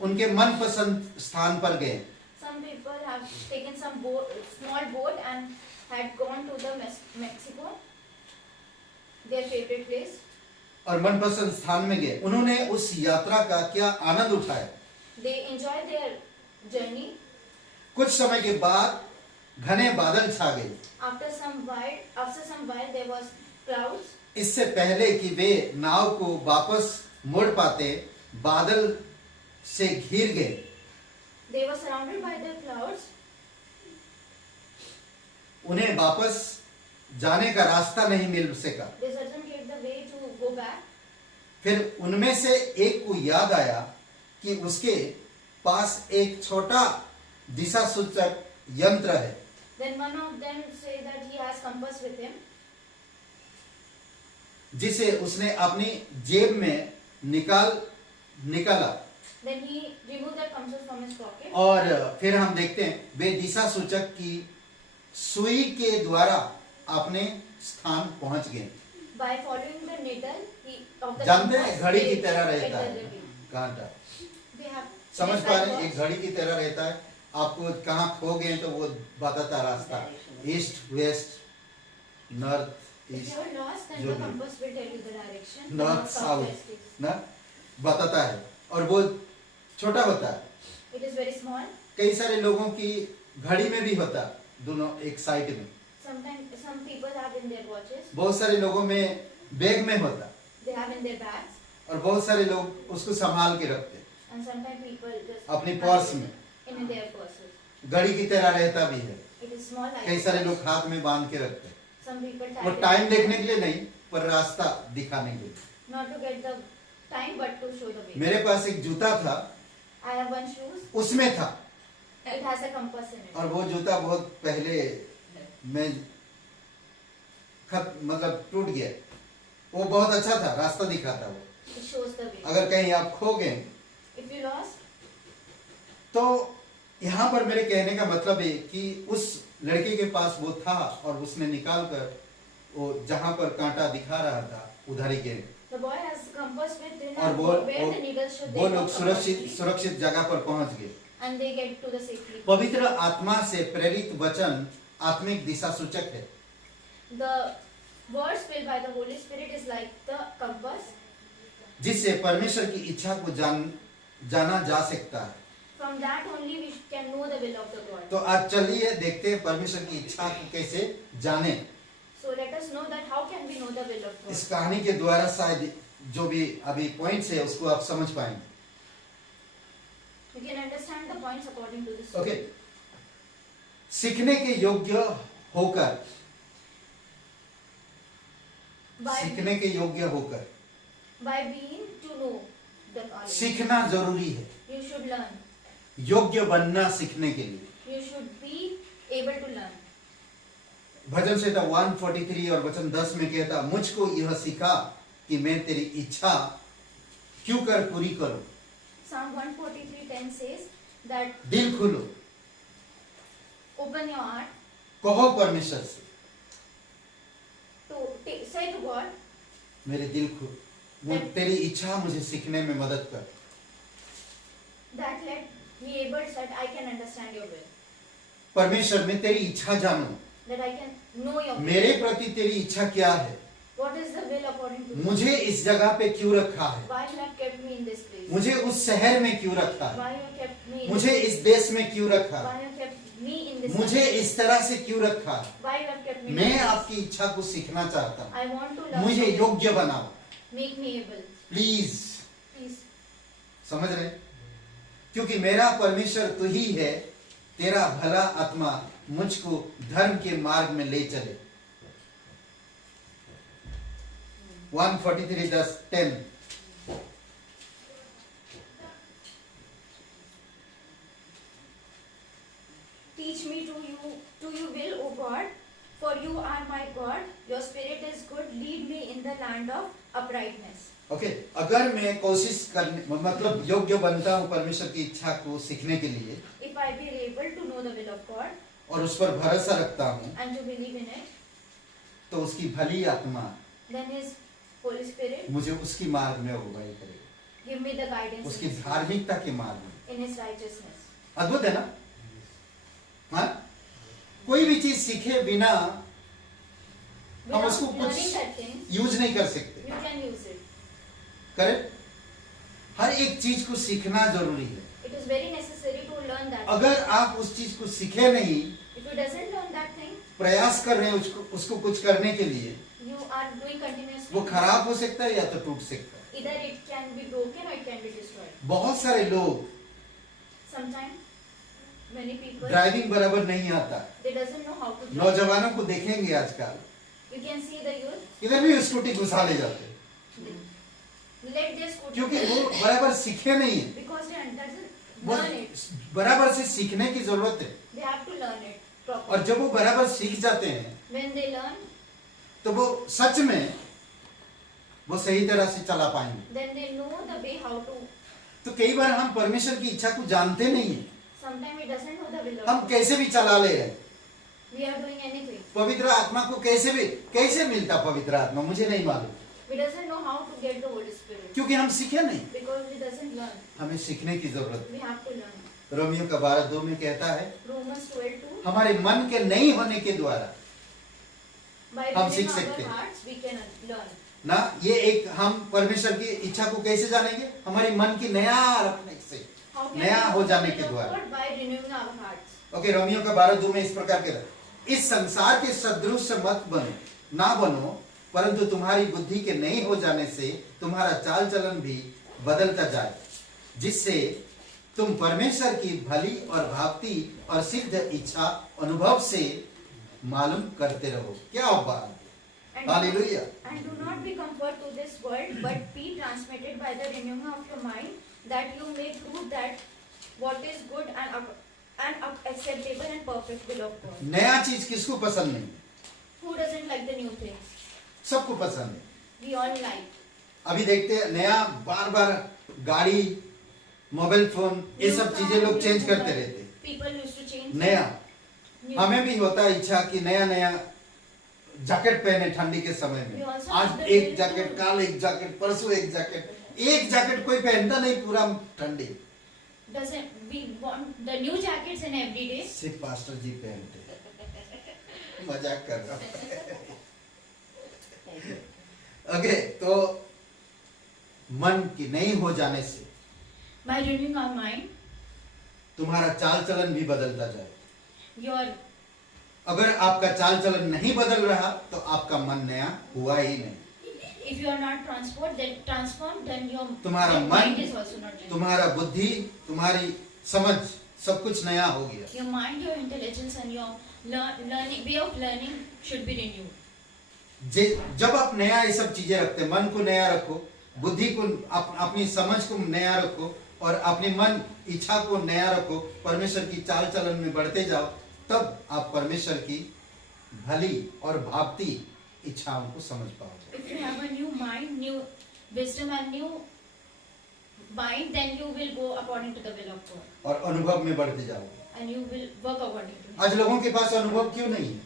उनके मनपसंद स्थान पर गए। Some people have taken some small boat and had gone to the Mexico, their favorite place. और मनपसंद स्थान में गए। उन्होंने उस यात्रा का क्या आनंद उठाया। They enjoyed their journey. कुछ समय के बाद घने बादल छा गए। After some while there was clouds. इससे पहले कि वे नाव को वापस मोड़ पाते, बादल से घिर गए। They were surrounded by the clouds. उन्हें वापस जाने का रास्ता नहीं मिल सका। They didn't get the way to go back. फिर उनमें से एक को याद आया कि उसके पास एक छोटा दिशा सूचक यंत्र है। Then one of them say that he has compass with him. जिसे उसने अपनी जेब में निकाला Then he removed that compass from his pocket. और फिर हम देखते हैं वे दिशा सूचक की सुई के द्वारा अपने स्थान पहुंच गए। By following the needle of the जानते हैं compass, घड़ी की they तरह get रहता the है reading. कांटा, They have समझ just पा like रहे हैं? watch. एक घड़ी की तरह रहता है, आपको कहाँ खो गए तो वो बताता रास्ता, east west north If east you are lost, then जो the भी। compass will tell you the direction. North south ना बताता है और वो छोटा होता है। It is very small. कई सारे लोगों की घड़ी में भी होता है, दोनों एक साइड में। Sometimes some people have in their watches. बहुत सारे लोगों में बैग में होता है They have in their bags. और बहुत सारे लोग उसको संभाल के रखते हैं And sometimes people just अपनी have पर्स it में। in their purses. घड़ी की तरह रहता भी है, It is small like कई सारे this. लोग हाथ में बांध के रखते हैं। Some people वो tie it टाइम देखने के लिए नहीं, पर रास्ता दिखाने के लिए। not to get the time but to show the way. मेरे पास एक जूता था, I have one shoes. उसमें था It has a compass in it. और वो जूता बहुत पहले मैं मतलब टूट गया। वो बहुत अच्छा था, रास्ता दिखाता वो। It shows the way. अगर कहीं आप खो गए If you lost, तो यहाँ पर मेरे कहने का मतलब है कि उस लड़के के पास वो था और उसने निकाल कर वो जहाँ पर कांटा दिखा रहा था उधर ही गए the boy has compass with him. और Where the needle should वो they लोग go सुरक्षित जगह पर पहुंच गए। and they get to the safety. पवित्र आत्मा से प्रेरित वचन आत्मिक दिशा सूचक है। The words filled by the Holy Spirit is like the compass. जिससे परमेश्वर की इच्छा को जाना जा सकता है। From that only we can know the will of the God. तो आज चलिए देखते हैं परमेश्वर की इच्छा को कैसे जाने। So let us know that how can we know the will of God. इस कहानी के द्वारा शायद जो भी अभी पॉइंट्स है उसको आप समझ पाएंगे। We can understand the points according to this. Okay, सीखने के योग्य होकर, By सीखने के योग्य होकर being to know the college. सीखना जरूरी है, You should learn. योग्य बनना सीखने के लिए। You should be able to learn. भजन संहिता 143 और वचन 10 में कहता, मुझको यह सिखा कि मैं तेरी इच्छा क्यों कर पूरी करूं। Psalm 143:10 says that दिल खोलो, open your heart कहो परमेश्वर से, to say to God मेरे दिल खोल, तेरी इच्छा मुझे सीखने में मदद कर। that let me able that I can understand your will, परमेश्वर मैं तेरी इच्छा जानूं, that I can know your will. मेरे प्रति तेरी इच्छा क्या है, What is the will according to you? मुझे इस जगह पे क्यों रखा है, Why you have kept me in this place? मुझे उस शहर में क्यों रखा है, Why you have kept me in मुझे this इस देश में क्यों रखा place? है, Why you have kept me in this मुझे country? इस तरह से क्यों रखा है। Why you have kept me in मैं this place? आपकी इच्छा को सीखना चाहता हूँ, I want to learn. मुझे your will. योग्य बनाओ Make me able. Please. Please. समझ रहे, क्योंकि मेरा परमेश्वर तू ही है, तेरा भला आत्मा मुझको धर्म के मार्ग में ले चले। 143:10 Teach me to you will, O God, for you are my God. Your spirit is good. Lead me in the land of uprightness. Okay, अगर मैं कोशिश करने मतलब योग्य बनता हूँ परमेश्वर की इच्छा को सीखने के लिए If I be able to know the will of God और उस पर भरोसा रखता हूँ, and to believe in it, तो उसकी भली आत्मा then His Holy Spirit मुझे उसकी मार्ग में अगुवाई करेगी, give me the guidance उसकी in His, धार्मिकता के मार्ग में। in His righteousness. अद्भुत है ना? हाँ, कोई भी चीज सीखे बिना हम Without उसको learning कुछ that thing, यूज नहीं कर सकते। you can use it. Correct? हर एक चीज को सीखना जरूरी है। It is very necessary to learn that. अगर आप उस चीज को सीखे नहीं, If you doesn't learn that thing, प्रयास कर रहे हैं उसको कुछ करने के लिए, you are doing continuously. वो खराब हो सकता है या तो टूट सकता है। Either it can be broken or it can be destroyed. बहुत सारे लोग Sometimes many people ड्राइविंग बराबर नहीं आता, they doesn't know how to drive. नौजवानों को देखेंगे आजकल, You can see the youth. इधर भी स्कूटी घुसा ले जाते हैं, Let their scooter क्योंकि वो बराबर सीखे नहीं है। because they doesn't वो learn it. बराबर से सीखने की जरूरत है, They have to learn it और properly. जब वो बराबर सीख जाते हैं When they learn, तो वो सच में वो सही तरह से चला पाएंगे। then they know the way how to. तो कई बार हम परमेश्वर की इच्छा को जानते नहीं है, Sometimes we doesn't know the will of हम God. कैसे भी चला ले रहे हैं। We are doing anything. पवित्र आत्मा को कैसे मिलता पवित्र आत्मा मुझे नहीं मालूम, We doesn't know how to get the Holy Spirit क्योंकि हम सीखे नहीं। because we doesn't learn. हमें सीखने की जरूरत We have to learn. है। रोमियो का 12:2 में कहता है, Romans 12:2. हमारे मन के नहीं होने के द्वारा By हम reading सीख our सकते हैं। hearts, we can learn. ना, ये एक हम परमेश्वर की इच्छा को कैसे जानेंगे, हमारे मन की नया रखने से, How can नया we हो know जाने the के will of द्वारा। God? By renewing our hearts. Okay, Romeo का 12:2 में इस प्रकार कहता है, इस संसार के सदृश मत बनो, ना बनो, परंतु तुम्हारी बुद्धि के नहीं हो जाने से तुम्हारा चाल चलन भी बदलता जाए, जिससे तुम परमेश्वर की भली और भावती और सिद्ध इच्छा अनुभव से मालूम करते रहो। क्या बात, And hallelujah. And do not be conformed to this world, but be transmitted by the renewing of your mind, that you may prove that what is good and acceptable and perfect will of God. नया चीज किसको पसंद नहीं? Who doesn't like the new things? सबको पसंद है। We all like. अभी देखते हैं नया, बार बार गाड़ी, मोबाइल फोन, ये सब चीजें लोग चेंज करते रहते। People used to change. नया, New. हमें भी होता है इच्छा कि नया नया जैकेट पहने ठंडी के समय में। We also आज have the एक will जैकेट, to- कल एक जैकेट, परसों एक जैकेट, एक जैकेट कोई पहनता नहीं पूरा ठंडी, Doesn't we want the new jackets in every day? सिर्फ पास्टर जी पहनते हैं। मजाक कर रहा हूं। ओके, तो मन की नहीं हो जाने से By renewing our mind, तुम्हारा चाल चलन भी बदलता जाए। your अगर आपका चाल चलन नहीं बदल रहा तो आपका मन नया हुआ ही नहीं। if you are not transformed, then your तुम्हारा your मन, mind is also not renewed. तुम्हारा बुद्धि, तुम्हारी समझ सब कुछ नया हो गया। Your mind, your intelligence, and your learning way of learning should be renewed. जब आप नया ये सब चीजें रखते, मन को नया रखो बुद्धि को अपनी समझ को नया रखो और अपनी मन इच्छा को नया रखो, परमेश्वर की चाल चलन में बढ़ते जाओ, तब आप परमेश्वर की भली और भावती इच्छाओं को समझ पाओगे। If you have a new mind, new wisdom and new mind, then you will go according to the will of God. और अनुभव में बढ़ते जाओगे। And you will work according to it. आज लोगों के पास अनुभव क्यों नहीं है?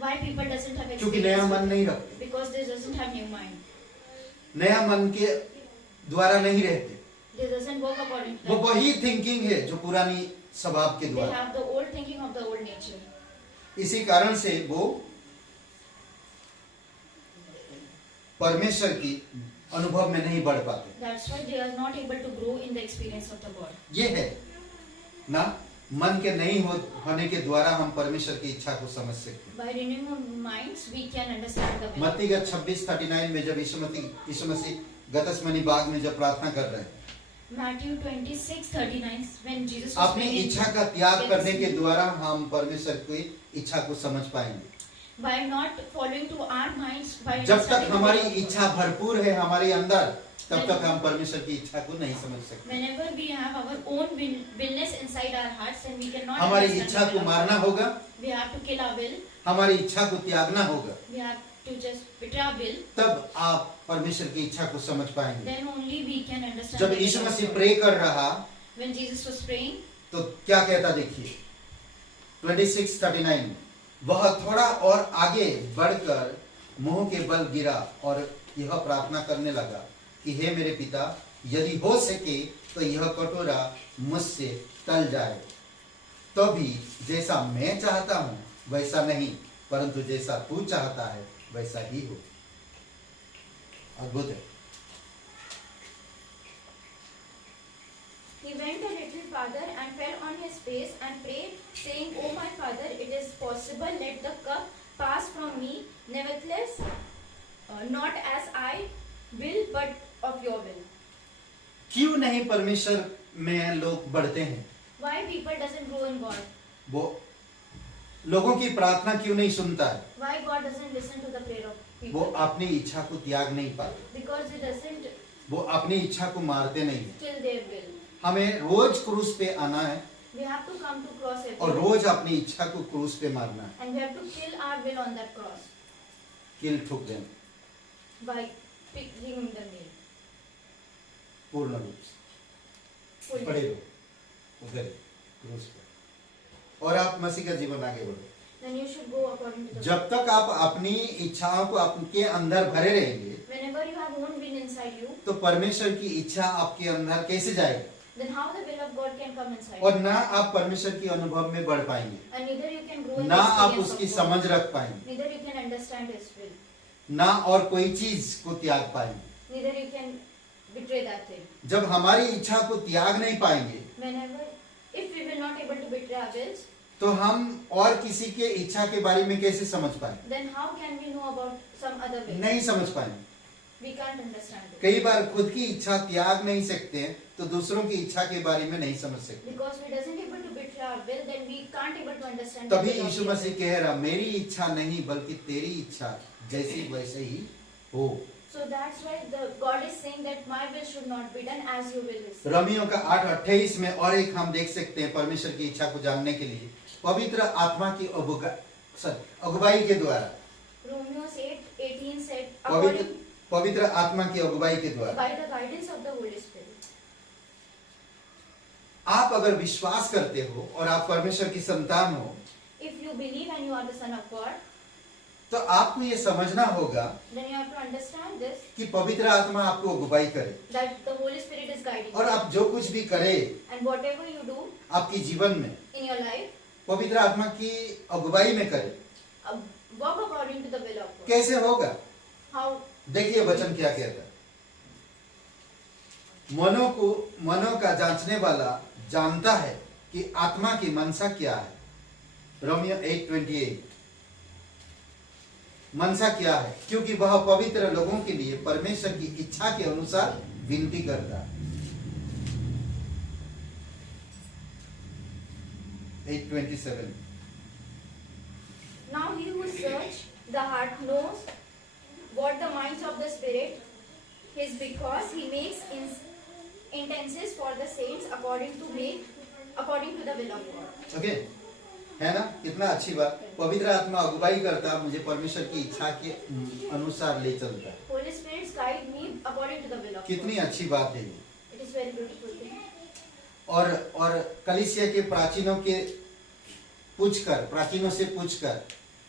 Why people doesn't have क्योंकि नया experience? मन नहीं रखते, Because they doesn't have new mind. नया मन के द्वारा नहीं रहते। They doesn't work according to वो that. वही थिंकिंग है जो पुरानी स्वभाव के They द्वारा। have the old thinking of the old nature. इसी कारण से वो परमेश्वर की अनुभव में नहीं बढ़ पाते। That's why they are not able to grow in the experience of the God. ये है ना, मन के नहीं होने के द्वारा हम परमेश्वर की इच्छा को समझ सकते हैं। By renewing our minds, we can understand the will. मत्ती का 26:39 में जब यीशु मसीह गतसमनी बाग में जब प्रार्थना कर रहे हैं, Matthew 26:39, when Jesus was अपनी praying, इच्छा का त्याग करने के द्वारा हम परमेश्वर की इच्छा को समझ पाएंगे। by not following to our minds, by जब तक understanding हमारी the will of God. इच्छा भरपूर है हमारे अंदर, तब तक हम परमेश्वर की इच्छा को नहीं समझ सकते। Whenever we have our own willness inside our hearts, then we cannot हमारी understand इच्छा the को will of मारना God. होगा, We have to kill our will. हमारी इच्छा को त्यागना होगा, We have to just betray our will. तब आप परमेश्वर की इच्छा को समझ पाएंगे। Then only we can understand. जब the will Yeshu of Masih God. Pray कर रहा When Jesus was praying, तो क्या कहता देखिए 26:39 में, वह थोड़ा और आगे बढ़कर मुंह के बल गिरा और यह प्रार्थना करने लगा कि हे मेरे पिता, यदि हो सके तो यह कटोरा मुझसे टल जाए, तो भी जैसा मैं चाहता हूं वैसा नहीं, परंतु जैसा तू चाहता है वैसा ही हो। अद्भुत है। he went a little farther and fell on his face and prayed, saying, "O my Father, it is possible, let the cup pass from me. Nevertheless, not as I will, but of your will." क्यों नहीं परमेश्वर में लोग बढ़ते हैं? Why people doesn't grow in God? वो लोगों की प्रार्थना क्यों नहीं सुनता है? Why God doesn't listen to the prayer of people? वो अपनी इच्छा को त्याग नहीं पाते, Because He doesn't वो अपनी इच्छा को मारते नहीं है। kill their will. हमें रोज क्रूस पे आना है We have to come to cross every और day, रोज अपनी इच्छा को क्रूस पे मारना है। and we have to kill our will on that cross किल ठुक दें by picking the nail. पूर्ण रूप से Full पड़े day. रहो उधर क्रूस पे, और आप मसीह का जीवन आगे बढ़ो। Then you should go according to the जब तक आप अपनी इच्छाओं को आपके अंदर भरे रहेंगे, Whenever you have own will inside you, तो परमेश्वर की इच्छा आपके अंदर कैसे जाएगी? then how the will of God can come inside और you? ना आप परमेश्वर की अनुभव में बढ़ पाएंगे, And neither you can grow in ना the आप experience उसकी of God. समझ रख पाएंगे, Neither you can understand His will. ना और कोई चीज को त्याग पाएंगे। Neither you can betray that thing. जब हमारी इच्छा को त्याग नहीं पाएंगे, Whenever, if we will not able to betray our wills, तो हम और किसी के इच्छा के बारे में कैसे समझ पाएंगे? then how can we know about some other will? नहीं समझ पाएंगे। We can't understand it. कई बार खुद की इच्छा त्याग नहीं सकते हैं, तो दूसरों की इच्छा के बारे में नहीं समझ सकते। Because we doesn't able to betray our will, then we can't able to understand. तभी the will of Yeshu God. मसीह कह रहा, मेरी इच्छा नहीं बल्कि तेरी इच्छा जैसी वैसे ही हो। So that's why the God is saying that my will should not be done as your will is. Romeo का 8:28 में और एक हम देख सकते हैं परमेश्वर की इच्छा को जानने के लिए पवित्र आत्मा की अगुवाई के द्वारा, Romans 8:18 said, पवित्र according पवित्र आत्मा की अगुवाई के द्वारा by the guidance of the Holy Spirit. आप अगर विश्वास करते हो और आप परमेश्वर की संतान हो, If you believe and you are the son of God, तो आपको ये समझना होगा then you have to understand this, कि पवित्र आत्मा आपको अगुवाई करे, that the Holy Spirit is guiding और you. आप जो कुछ भी करे And whatever you do आपकी जीवन में in your life, पवित्र आत्मा की अगुवाई में करे। work according to the will of God. कैसे होगा? How? देखिए वचन क्या कहता है, मनों का जांचने वाला जानता है कि आत्मा की मनसा क्या है। रोमियो 8:28, मनसा क्या है? क्योंकि वह पवित्र लोगों के लिए परमेश्वर की इच्छा के अनुसार विनती करता है। 8:27, Now he who search the heart knows what the minds of the Spirit, his because he makes intentions for the saints according to the will of God. Okay, है ना? कितना अच्छी बात। पवित्र आत्मा अगुवाई करता, मुझे परमेश्वर की इच्छा के अनुसार ले चलता है। Holy Spirit guide me according to the will of God. कितनी अच्छी बात है ये। It is very beautiful thing. और कलीसिया के प्राचीनों से पूछकर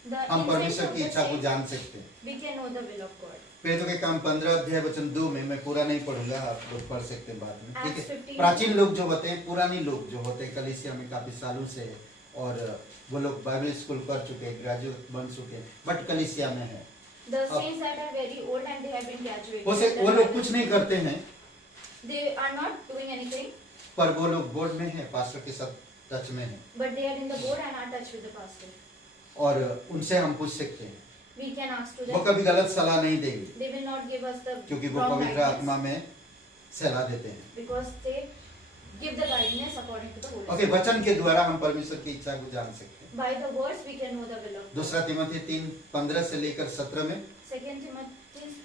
The हम insight परमेश्वर of की the इच्छा को saints, जान सकते हैं। we can know the will of God. प्रेरितों के काम 15 अध्याय वचन 2 में, मैं पूरा नहीं पढ़ूंगा, आप लोग पढ़ सकते हैं बाद में, ठीक Acts है। 15 प्राचीन लोग जो होते हैं, पुरानी लोग जो होते हैं, कलीसिया में काफी सालों से है, और वो लोग बाइबल स्कूल कर चुके हैं, ग्रेजुएट बन चुके हैं, बट कलीसिया में है। The saints that are very old and they have been graduated. वो लोग कुछ नहीं करते हैं, They are not doing anything, पर वो लोग बोर्ड में है, पास्टर के साथ टच में है, but they are in the board and are touch with the pastor. और उनसे हम पूछ सकते हैं। We can ask to वो them. कभी गलत सलाह नहीं देंगे, They will not give us the क्योंकि वो wrong पवित्र guidance आत्मा में सलाह देते हैं। because they give the guidance according to the Holy okay, Spirit. वचन के द्वारा हम परमेश्वर की इच्छा को जान सकते हैं। By the words we can know the will of God. दूसरा तिमोथी 3:15 से लेकर 17 में 2 Timothy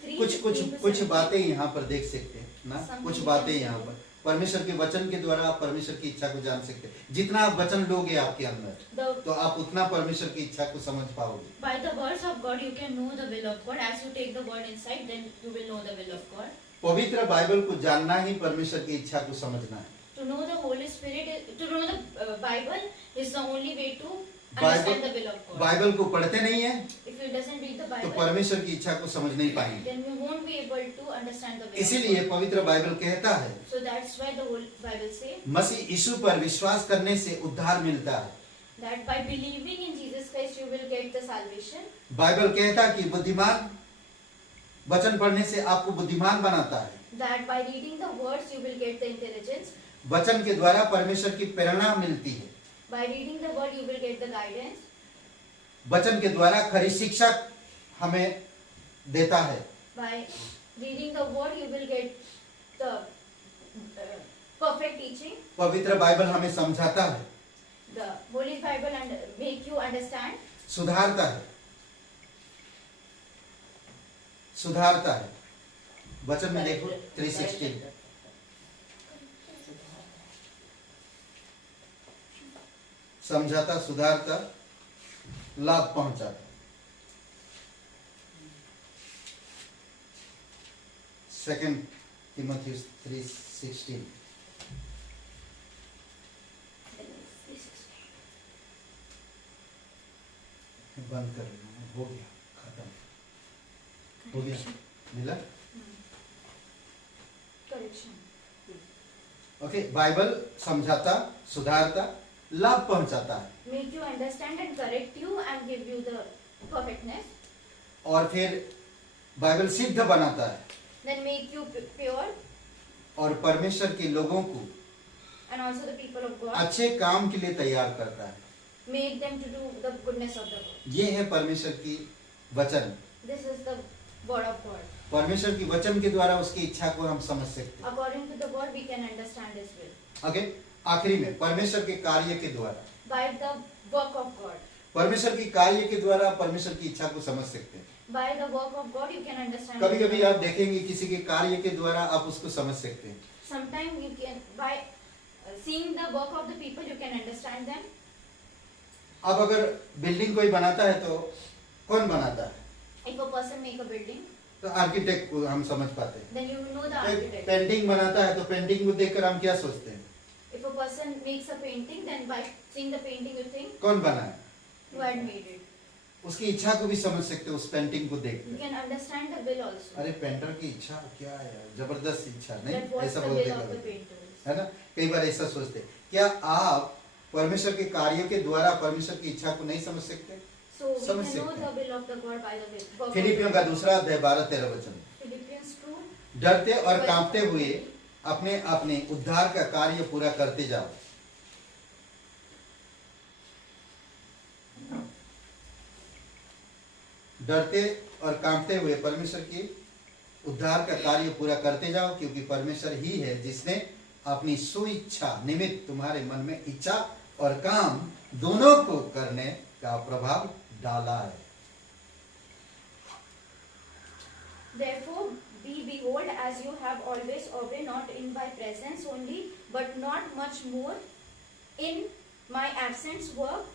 3. कुछ बातें यहाँ पर देख सकते हैं ना, Some कुछ things बातें we यहाँ can पर परमेश्वर के वचन के द्वारा आप परमेश्वर की इच्छा को जान सकते हैं। जितना आप वचन लोगे आपके अंदर, The तो आप उतना परमेश्वर की इच्छा को समझ पाओगे। by the words of God you can know the will of God. As you take the word inside, then you will know the will of God. पवित्र बाइबल को जानना ही परमेश्वर की इच्छा को समझना है। To know the Holy Spirit, to know the Bible is the only way to Bible- understand the will of God. Bible को पढ़ते नहीं है If you doesn't read the तो Bible, परमेश्वर की इच्छा को समझ नहीं पाएंगे। then you won't be able to understand the will of इसीलिए God. पवित्र बाइबल कहता है, So that's why the whole Bible say मसीह यीशु पर विश्वास करने से उद्धार मिलता है। that by believing in Jesus Christ you will get the salvation. Bible कहता है कि बुद्धिमान वचन पढ़ने से आपको बुद्धिमान बनाता है। That by reading the words you will get the intelligence. वचन के द्वारा परमेश्वर की प्रेरणा मिलती है। By reading the word you will get the guidance. वचन के द्वारा खरी शिक्षा हमें देता है। By reading the word you will get the perfect teaching. पवित्र बाइबल हमें समझाता है, The Holy Bible and make you understand. सुधारता है, सुधारता है। वचन में देखो 3:16, समझाता, सुधारता, लाभ पहुंचाता। सेकंड तिमोथी 3:16 बंद कर लेना, हो गया, खत्म हो गया, मिला। Correction. ओके, बाइबल समझाता, सुधारता, लाभ पहुंचाता है, Make you understand and correct you and give you the perfectness. और फिर बाइबल सिद्ध बनाता है, Then make you pure और परमेश्वर के लोगों को and also the people of God. अच्छे काम के लिए तैयार करता है। Make them to do the goodness of the world. ये है परमेश्वर की वचन। This is the word of God. परमेश्वर की वचन के द्वारा उसकी इच्छा को हम समझ सकते हैं। According to the word we can understand His will. Okay, आखिरी में परमेश्वर के कार्य के द्वारा, By the work of God. परमेश्वर की कार्य के द्वारा परमेश्वर की इच्छा को समझ सकते हैं। By the work of God you can understand. कभी His कभी will. आप देखेंगे किसी के कार्य के द्वारा आप उसको समझ सकते हैं। Sometimes you can by seeing the work of the people you can understand them. अब अगर बिल्डिंग कोई बनाता है तो कौन बनाता है? If a person make a building, तो आर्किटेक्ट को हम समझ पाते हैं। then you know the एक architect. पेंटिंग बनाता है तो पेंटिंग को देखकर हम क्या सोचते हैं? If a person makes a painting, then by seeing the painting you think कौन बनाया? who had made it. उसकी इच्छा को भी समझ सकते हैं उस पेंटिंग को You देखकर। can understand the will also. अरे पेंटर की इच्छा क्या है यार, जबरदस्त इच्छा, That नहीं what's ऐसा the बोलते will of the कभी, painters. है ना? कई बार ऐसा सोचते हैं। क्या आप परमेश्वर के कार्यों के द्वारा परमेश्वर की इच्छा को नहीं समझ सकते? So we समझ can know सकते the हैं। will of the God by the work of फिलिपियों का 2 12-13 वचन, Philippians 2. डरते और कांपते हुए अपने अपने उद्धार का कार्य पूरा करते जाओ। डरते और कांपते हुए परमेश्वर की उद्धार का कार्य पूरा करते जाओ, क्योंकि परमेश्वर ही है जिसने अपनी सुइच्छा निमित्त तुम्हारे मन में इच्छा और काम दोनों को करने का प्रभाव डाला है। Therefore be behold, as you have always obeyed, not in my presence only, but not much more in my absence, work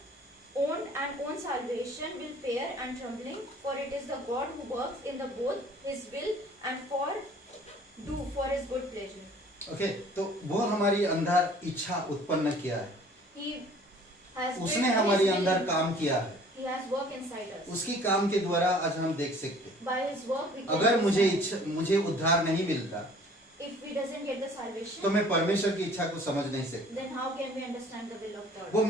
own salvation will fear and trembling, for it is the God who works in the both his will and for his good pleasure. Okay, तो वो हमारी अंदर इच्छा उत्पन्न किया है, He has उसने built हमारी his अंदर will. काम किया है, He has work inside us. उसकी काम के द्वारा आज हम देख सकते हैं। By his work we can अगर understand. मुझे उद्धार नहीं मिलता If we doesn't get the तो salvation, मैं परमेश्वर की इच्छा को समझ नहीं सकता। then how can we understand the will of God? वो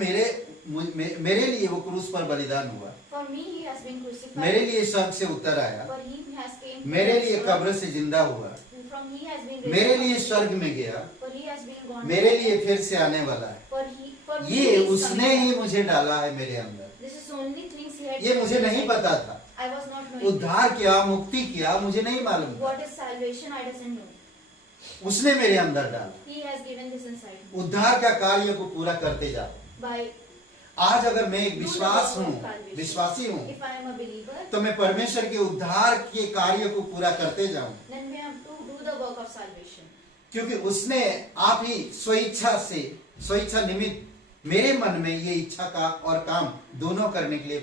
मेरे लिए वो क्रूस पर बलिदान हुआ, For me, he has been crucified. मेरे लिए स्वर्ग से उतर आया, For he has came. मेरे लिए कब्र से जिंदा हुआ, From he has been. मेरे raised लिए up. स्वर्ग में गया, For he has been gone. मेरे लिए फिर से आने वाला है। For me ये he is उसने coming ही back. मुझे डाला है मेरे अंदर। This is only things he had. ये मुझे नहीं पता था। I was not knowing. उद्धार क्या, मुक्ति क्या, मुझे नहीं मालूम था। What is salvation? I doesn't know. उसने मेरे अंदर डाला। He has given this inside. उद्धार का कार्य को पूरा करते जाओ। By आज अगर मैं एक विश्वासी हूँ, if I am a believer, तो मैं परमेश्वर के उद्धार के कार्य को पूरा करते जाऊं, then we have to do the work of salvation. क्योंकि उसने आप ही स्वेच्छा निमित्त मेरे मन में ये इच्छा का और काम दोनों करने के लिए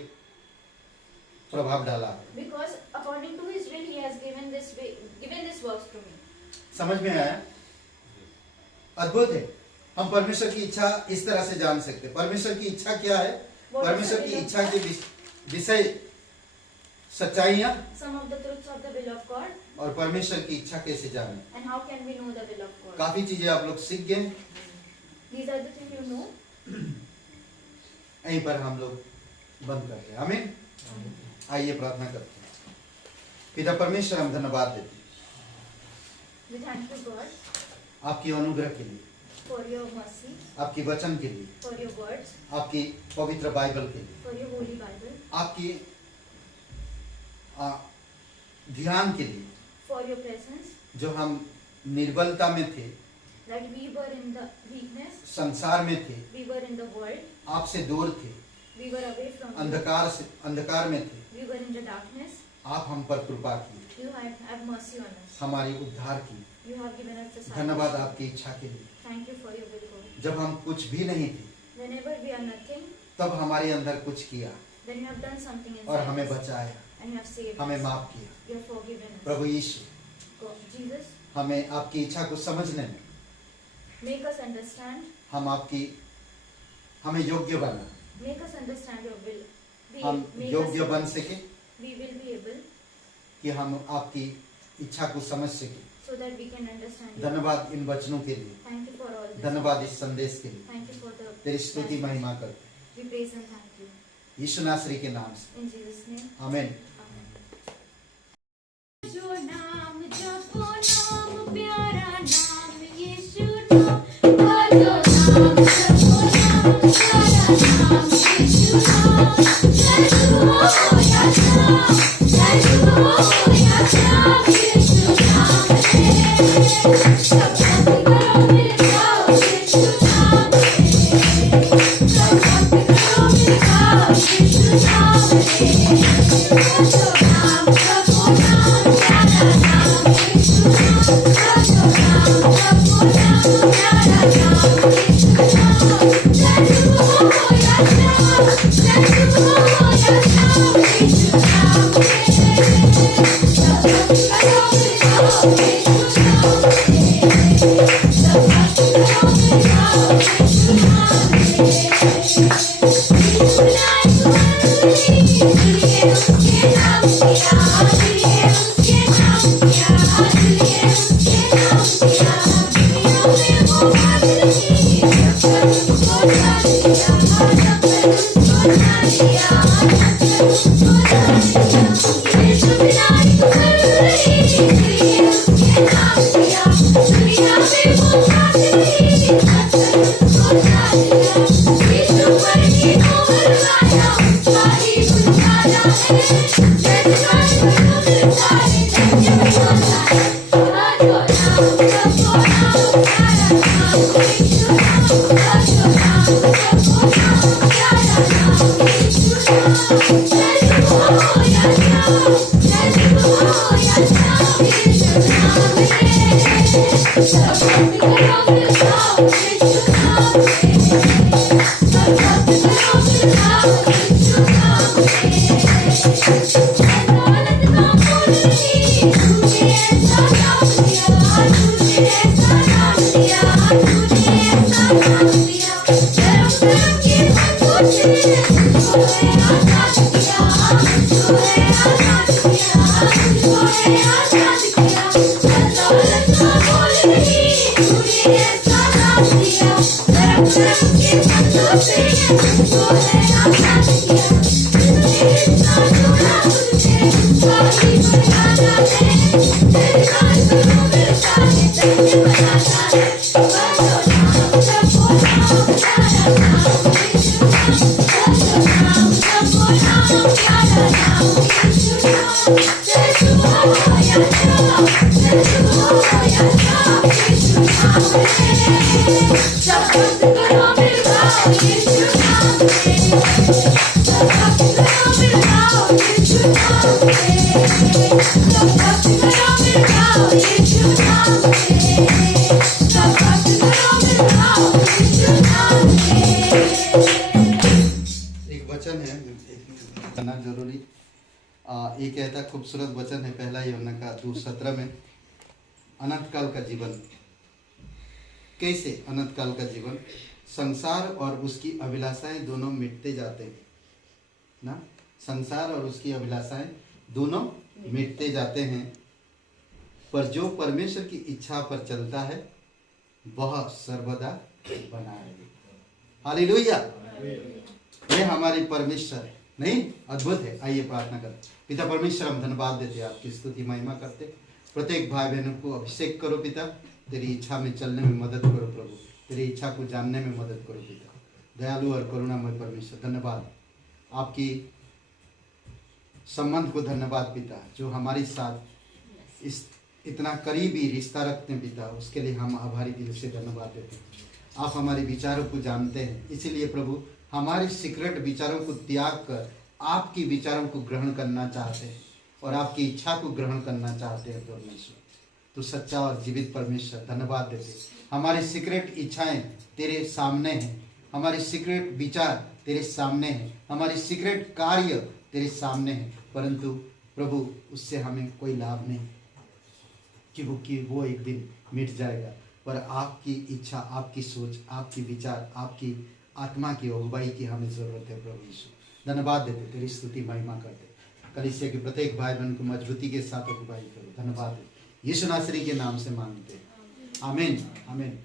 प्रभाव डाला है। Because according to his will, he has given this works to me. समझ में आया? अद्भुत है। हम परमेश्वर की इच्छा इस तरह से जान सकते हैं। परमेश्वर की इच्छा क्या है? परमेश्वर की इच्छा के विषय सच्चाइयां Some of the truths of the will of God, और परमेश्वर की इच्छा कैसे जाने। and how can we know the will of God? काफी चीजें आप लोग सीख गए। These are the things you know. यहीं पर हम लोग बंद करते हैं। आमीन। आइए प्रार्थना करते हैं। पिता परमेश्वर, हम धन्यवाद देते हैं We thank you, God, आपकी अनुग्रह के लिए, for your mercy, आपकी वचन के लिए, for your words, आपकी पवित्र बाइबल के लिए, for your holy Bible, आपकी ध्यान के लिए, for your presence, जो हम निर्बलता में थे, that we were in the weakness, संसार में थे, we were in the world, आपसे दूर थे, we were away from you, अंधकार में थे। we were in the darkness. आप हम पर कृपा की, You have mercy on us. हमारी उद्धार की। You have given us the धन्यवाद salvation. आपकी इच्छा के लिए। Thank you for your will, God. जब हम कुछ भी नहीं थे, Whenever we are nothing, तब हमारे अंदर कुछ किया then you have done something inside और हमें us, बचाया, and you have saved हमें us. माफ किया। You have forgiven us. Prabhu Yeshu, God, Jesus, हमें आपकी इच्छा को समझने में make us understand. हमें योग्य बना, Make us understand your will. हम Make योग्य us, बन सके we will be able, कि हम आपकी इच्छा को समझ सके। so that we can understand you. धन्यवाद इन वचनों के लिए, Thank you for all this. धन्यवाद इस संदेश के लिए। Thank you for the. तेरी स्तुति message. महिमा करते We praise and thank you. हैं यीशु नासरी के नाम से, In Jesus' name. आमीन। जो नाम जपो, नाम प्यारा नाम यीशु नाम, जो नाम जपो, नाम प्यारा नाम यीशु नाम, जय हो या नाम, जय हो या नाम यीशु नाम है। सब भक्ति करो मेरे गाओ यीशु नाम है, सब भक्ति करो मेरे गाओ यीशु नाम है। एक वचन है करना जरूरी। एक कहता खूबसूरत वचन है, पहला यूहन्ना का 2:17 में, अनंत काल का जीवन। कैसे अनंत काल का जीवन? संसार और उसकी अभिलाषाएं दोनों मिटते जाते हैं ना। संसार और उसकी अभिलाषाएं दोनों मिटते जाते हैं, पर जो परमेश्वर की इच्छा पर चलता है वह सर्वदा बना रहेगा। हालेलुया। ये हमारी परमेश्वर है, नहीं? अद्भुत है। आइए प्रार्थना करते। पिता परमेश्वर, हम धन्यवाद देते, आपकी स्तुति महिमा करते। प्रत्येक भाई बहनों को अभिषेक करो पिता, तेरी इच्छा में चलने में मदद करो प्रभु, तेरी इच्छा को जानने में मदद करो पिता। दयालु और करुणामय परमेश्वर, धन्यवाद आपकी संबंध को, धन्यवाद पिता जो हमारे साथ इस इतना करीबी रिश्ता रखते हैं पिता, उसके लिए हम आभारी दिल से धन्यवाद देते हैं। आप हमारे विचारों को जानते हैं, इसीलिए प्रभु हमारे सीक्रेट विचारों को त्याग कर आपकी विचारों को ग्रहण करना चाहते हैं और आपकी इच्छा को ग्रहण करना चाहते हैं परमेश्वर। तो सच्चा और जीवित परमेश्वर, धन्यवाद देते। हमारी सीक्रेट इच्छाएं तेरे सामने हैं, हमारे सीक्रेट विचार तेरे सामने हैं, हमारी सीक्रेट कार्य तेरे सामने हैं, परंतु प्रभु उससे हमें कोई लाभ नहीं कि वो एक दिन मिट जाएगा। पर आपकी इच्छा, आपकी सोच, आपकी विचार, आपकी आत्मा की अगुवाई की हमें ज़रूरत है प्रभु यीशु। धन्यवाद देते, तेरी स्तुति महिमा करते। कलीसिया के प्रत्येक भाई बहन को मजबूती के साथ अगुवाई करो। धन्यवाद दे, यीशु नासरी के नाम से मांगते हैं, आमीन आमीन।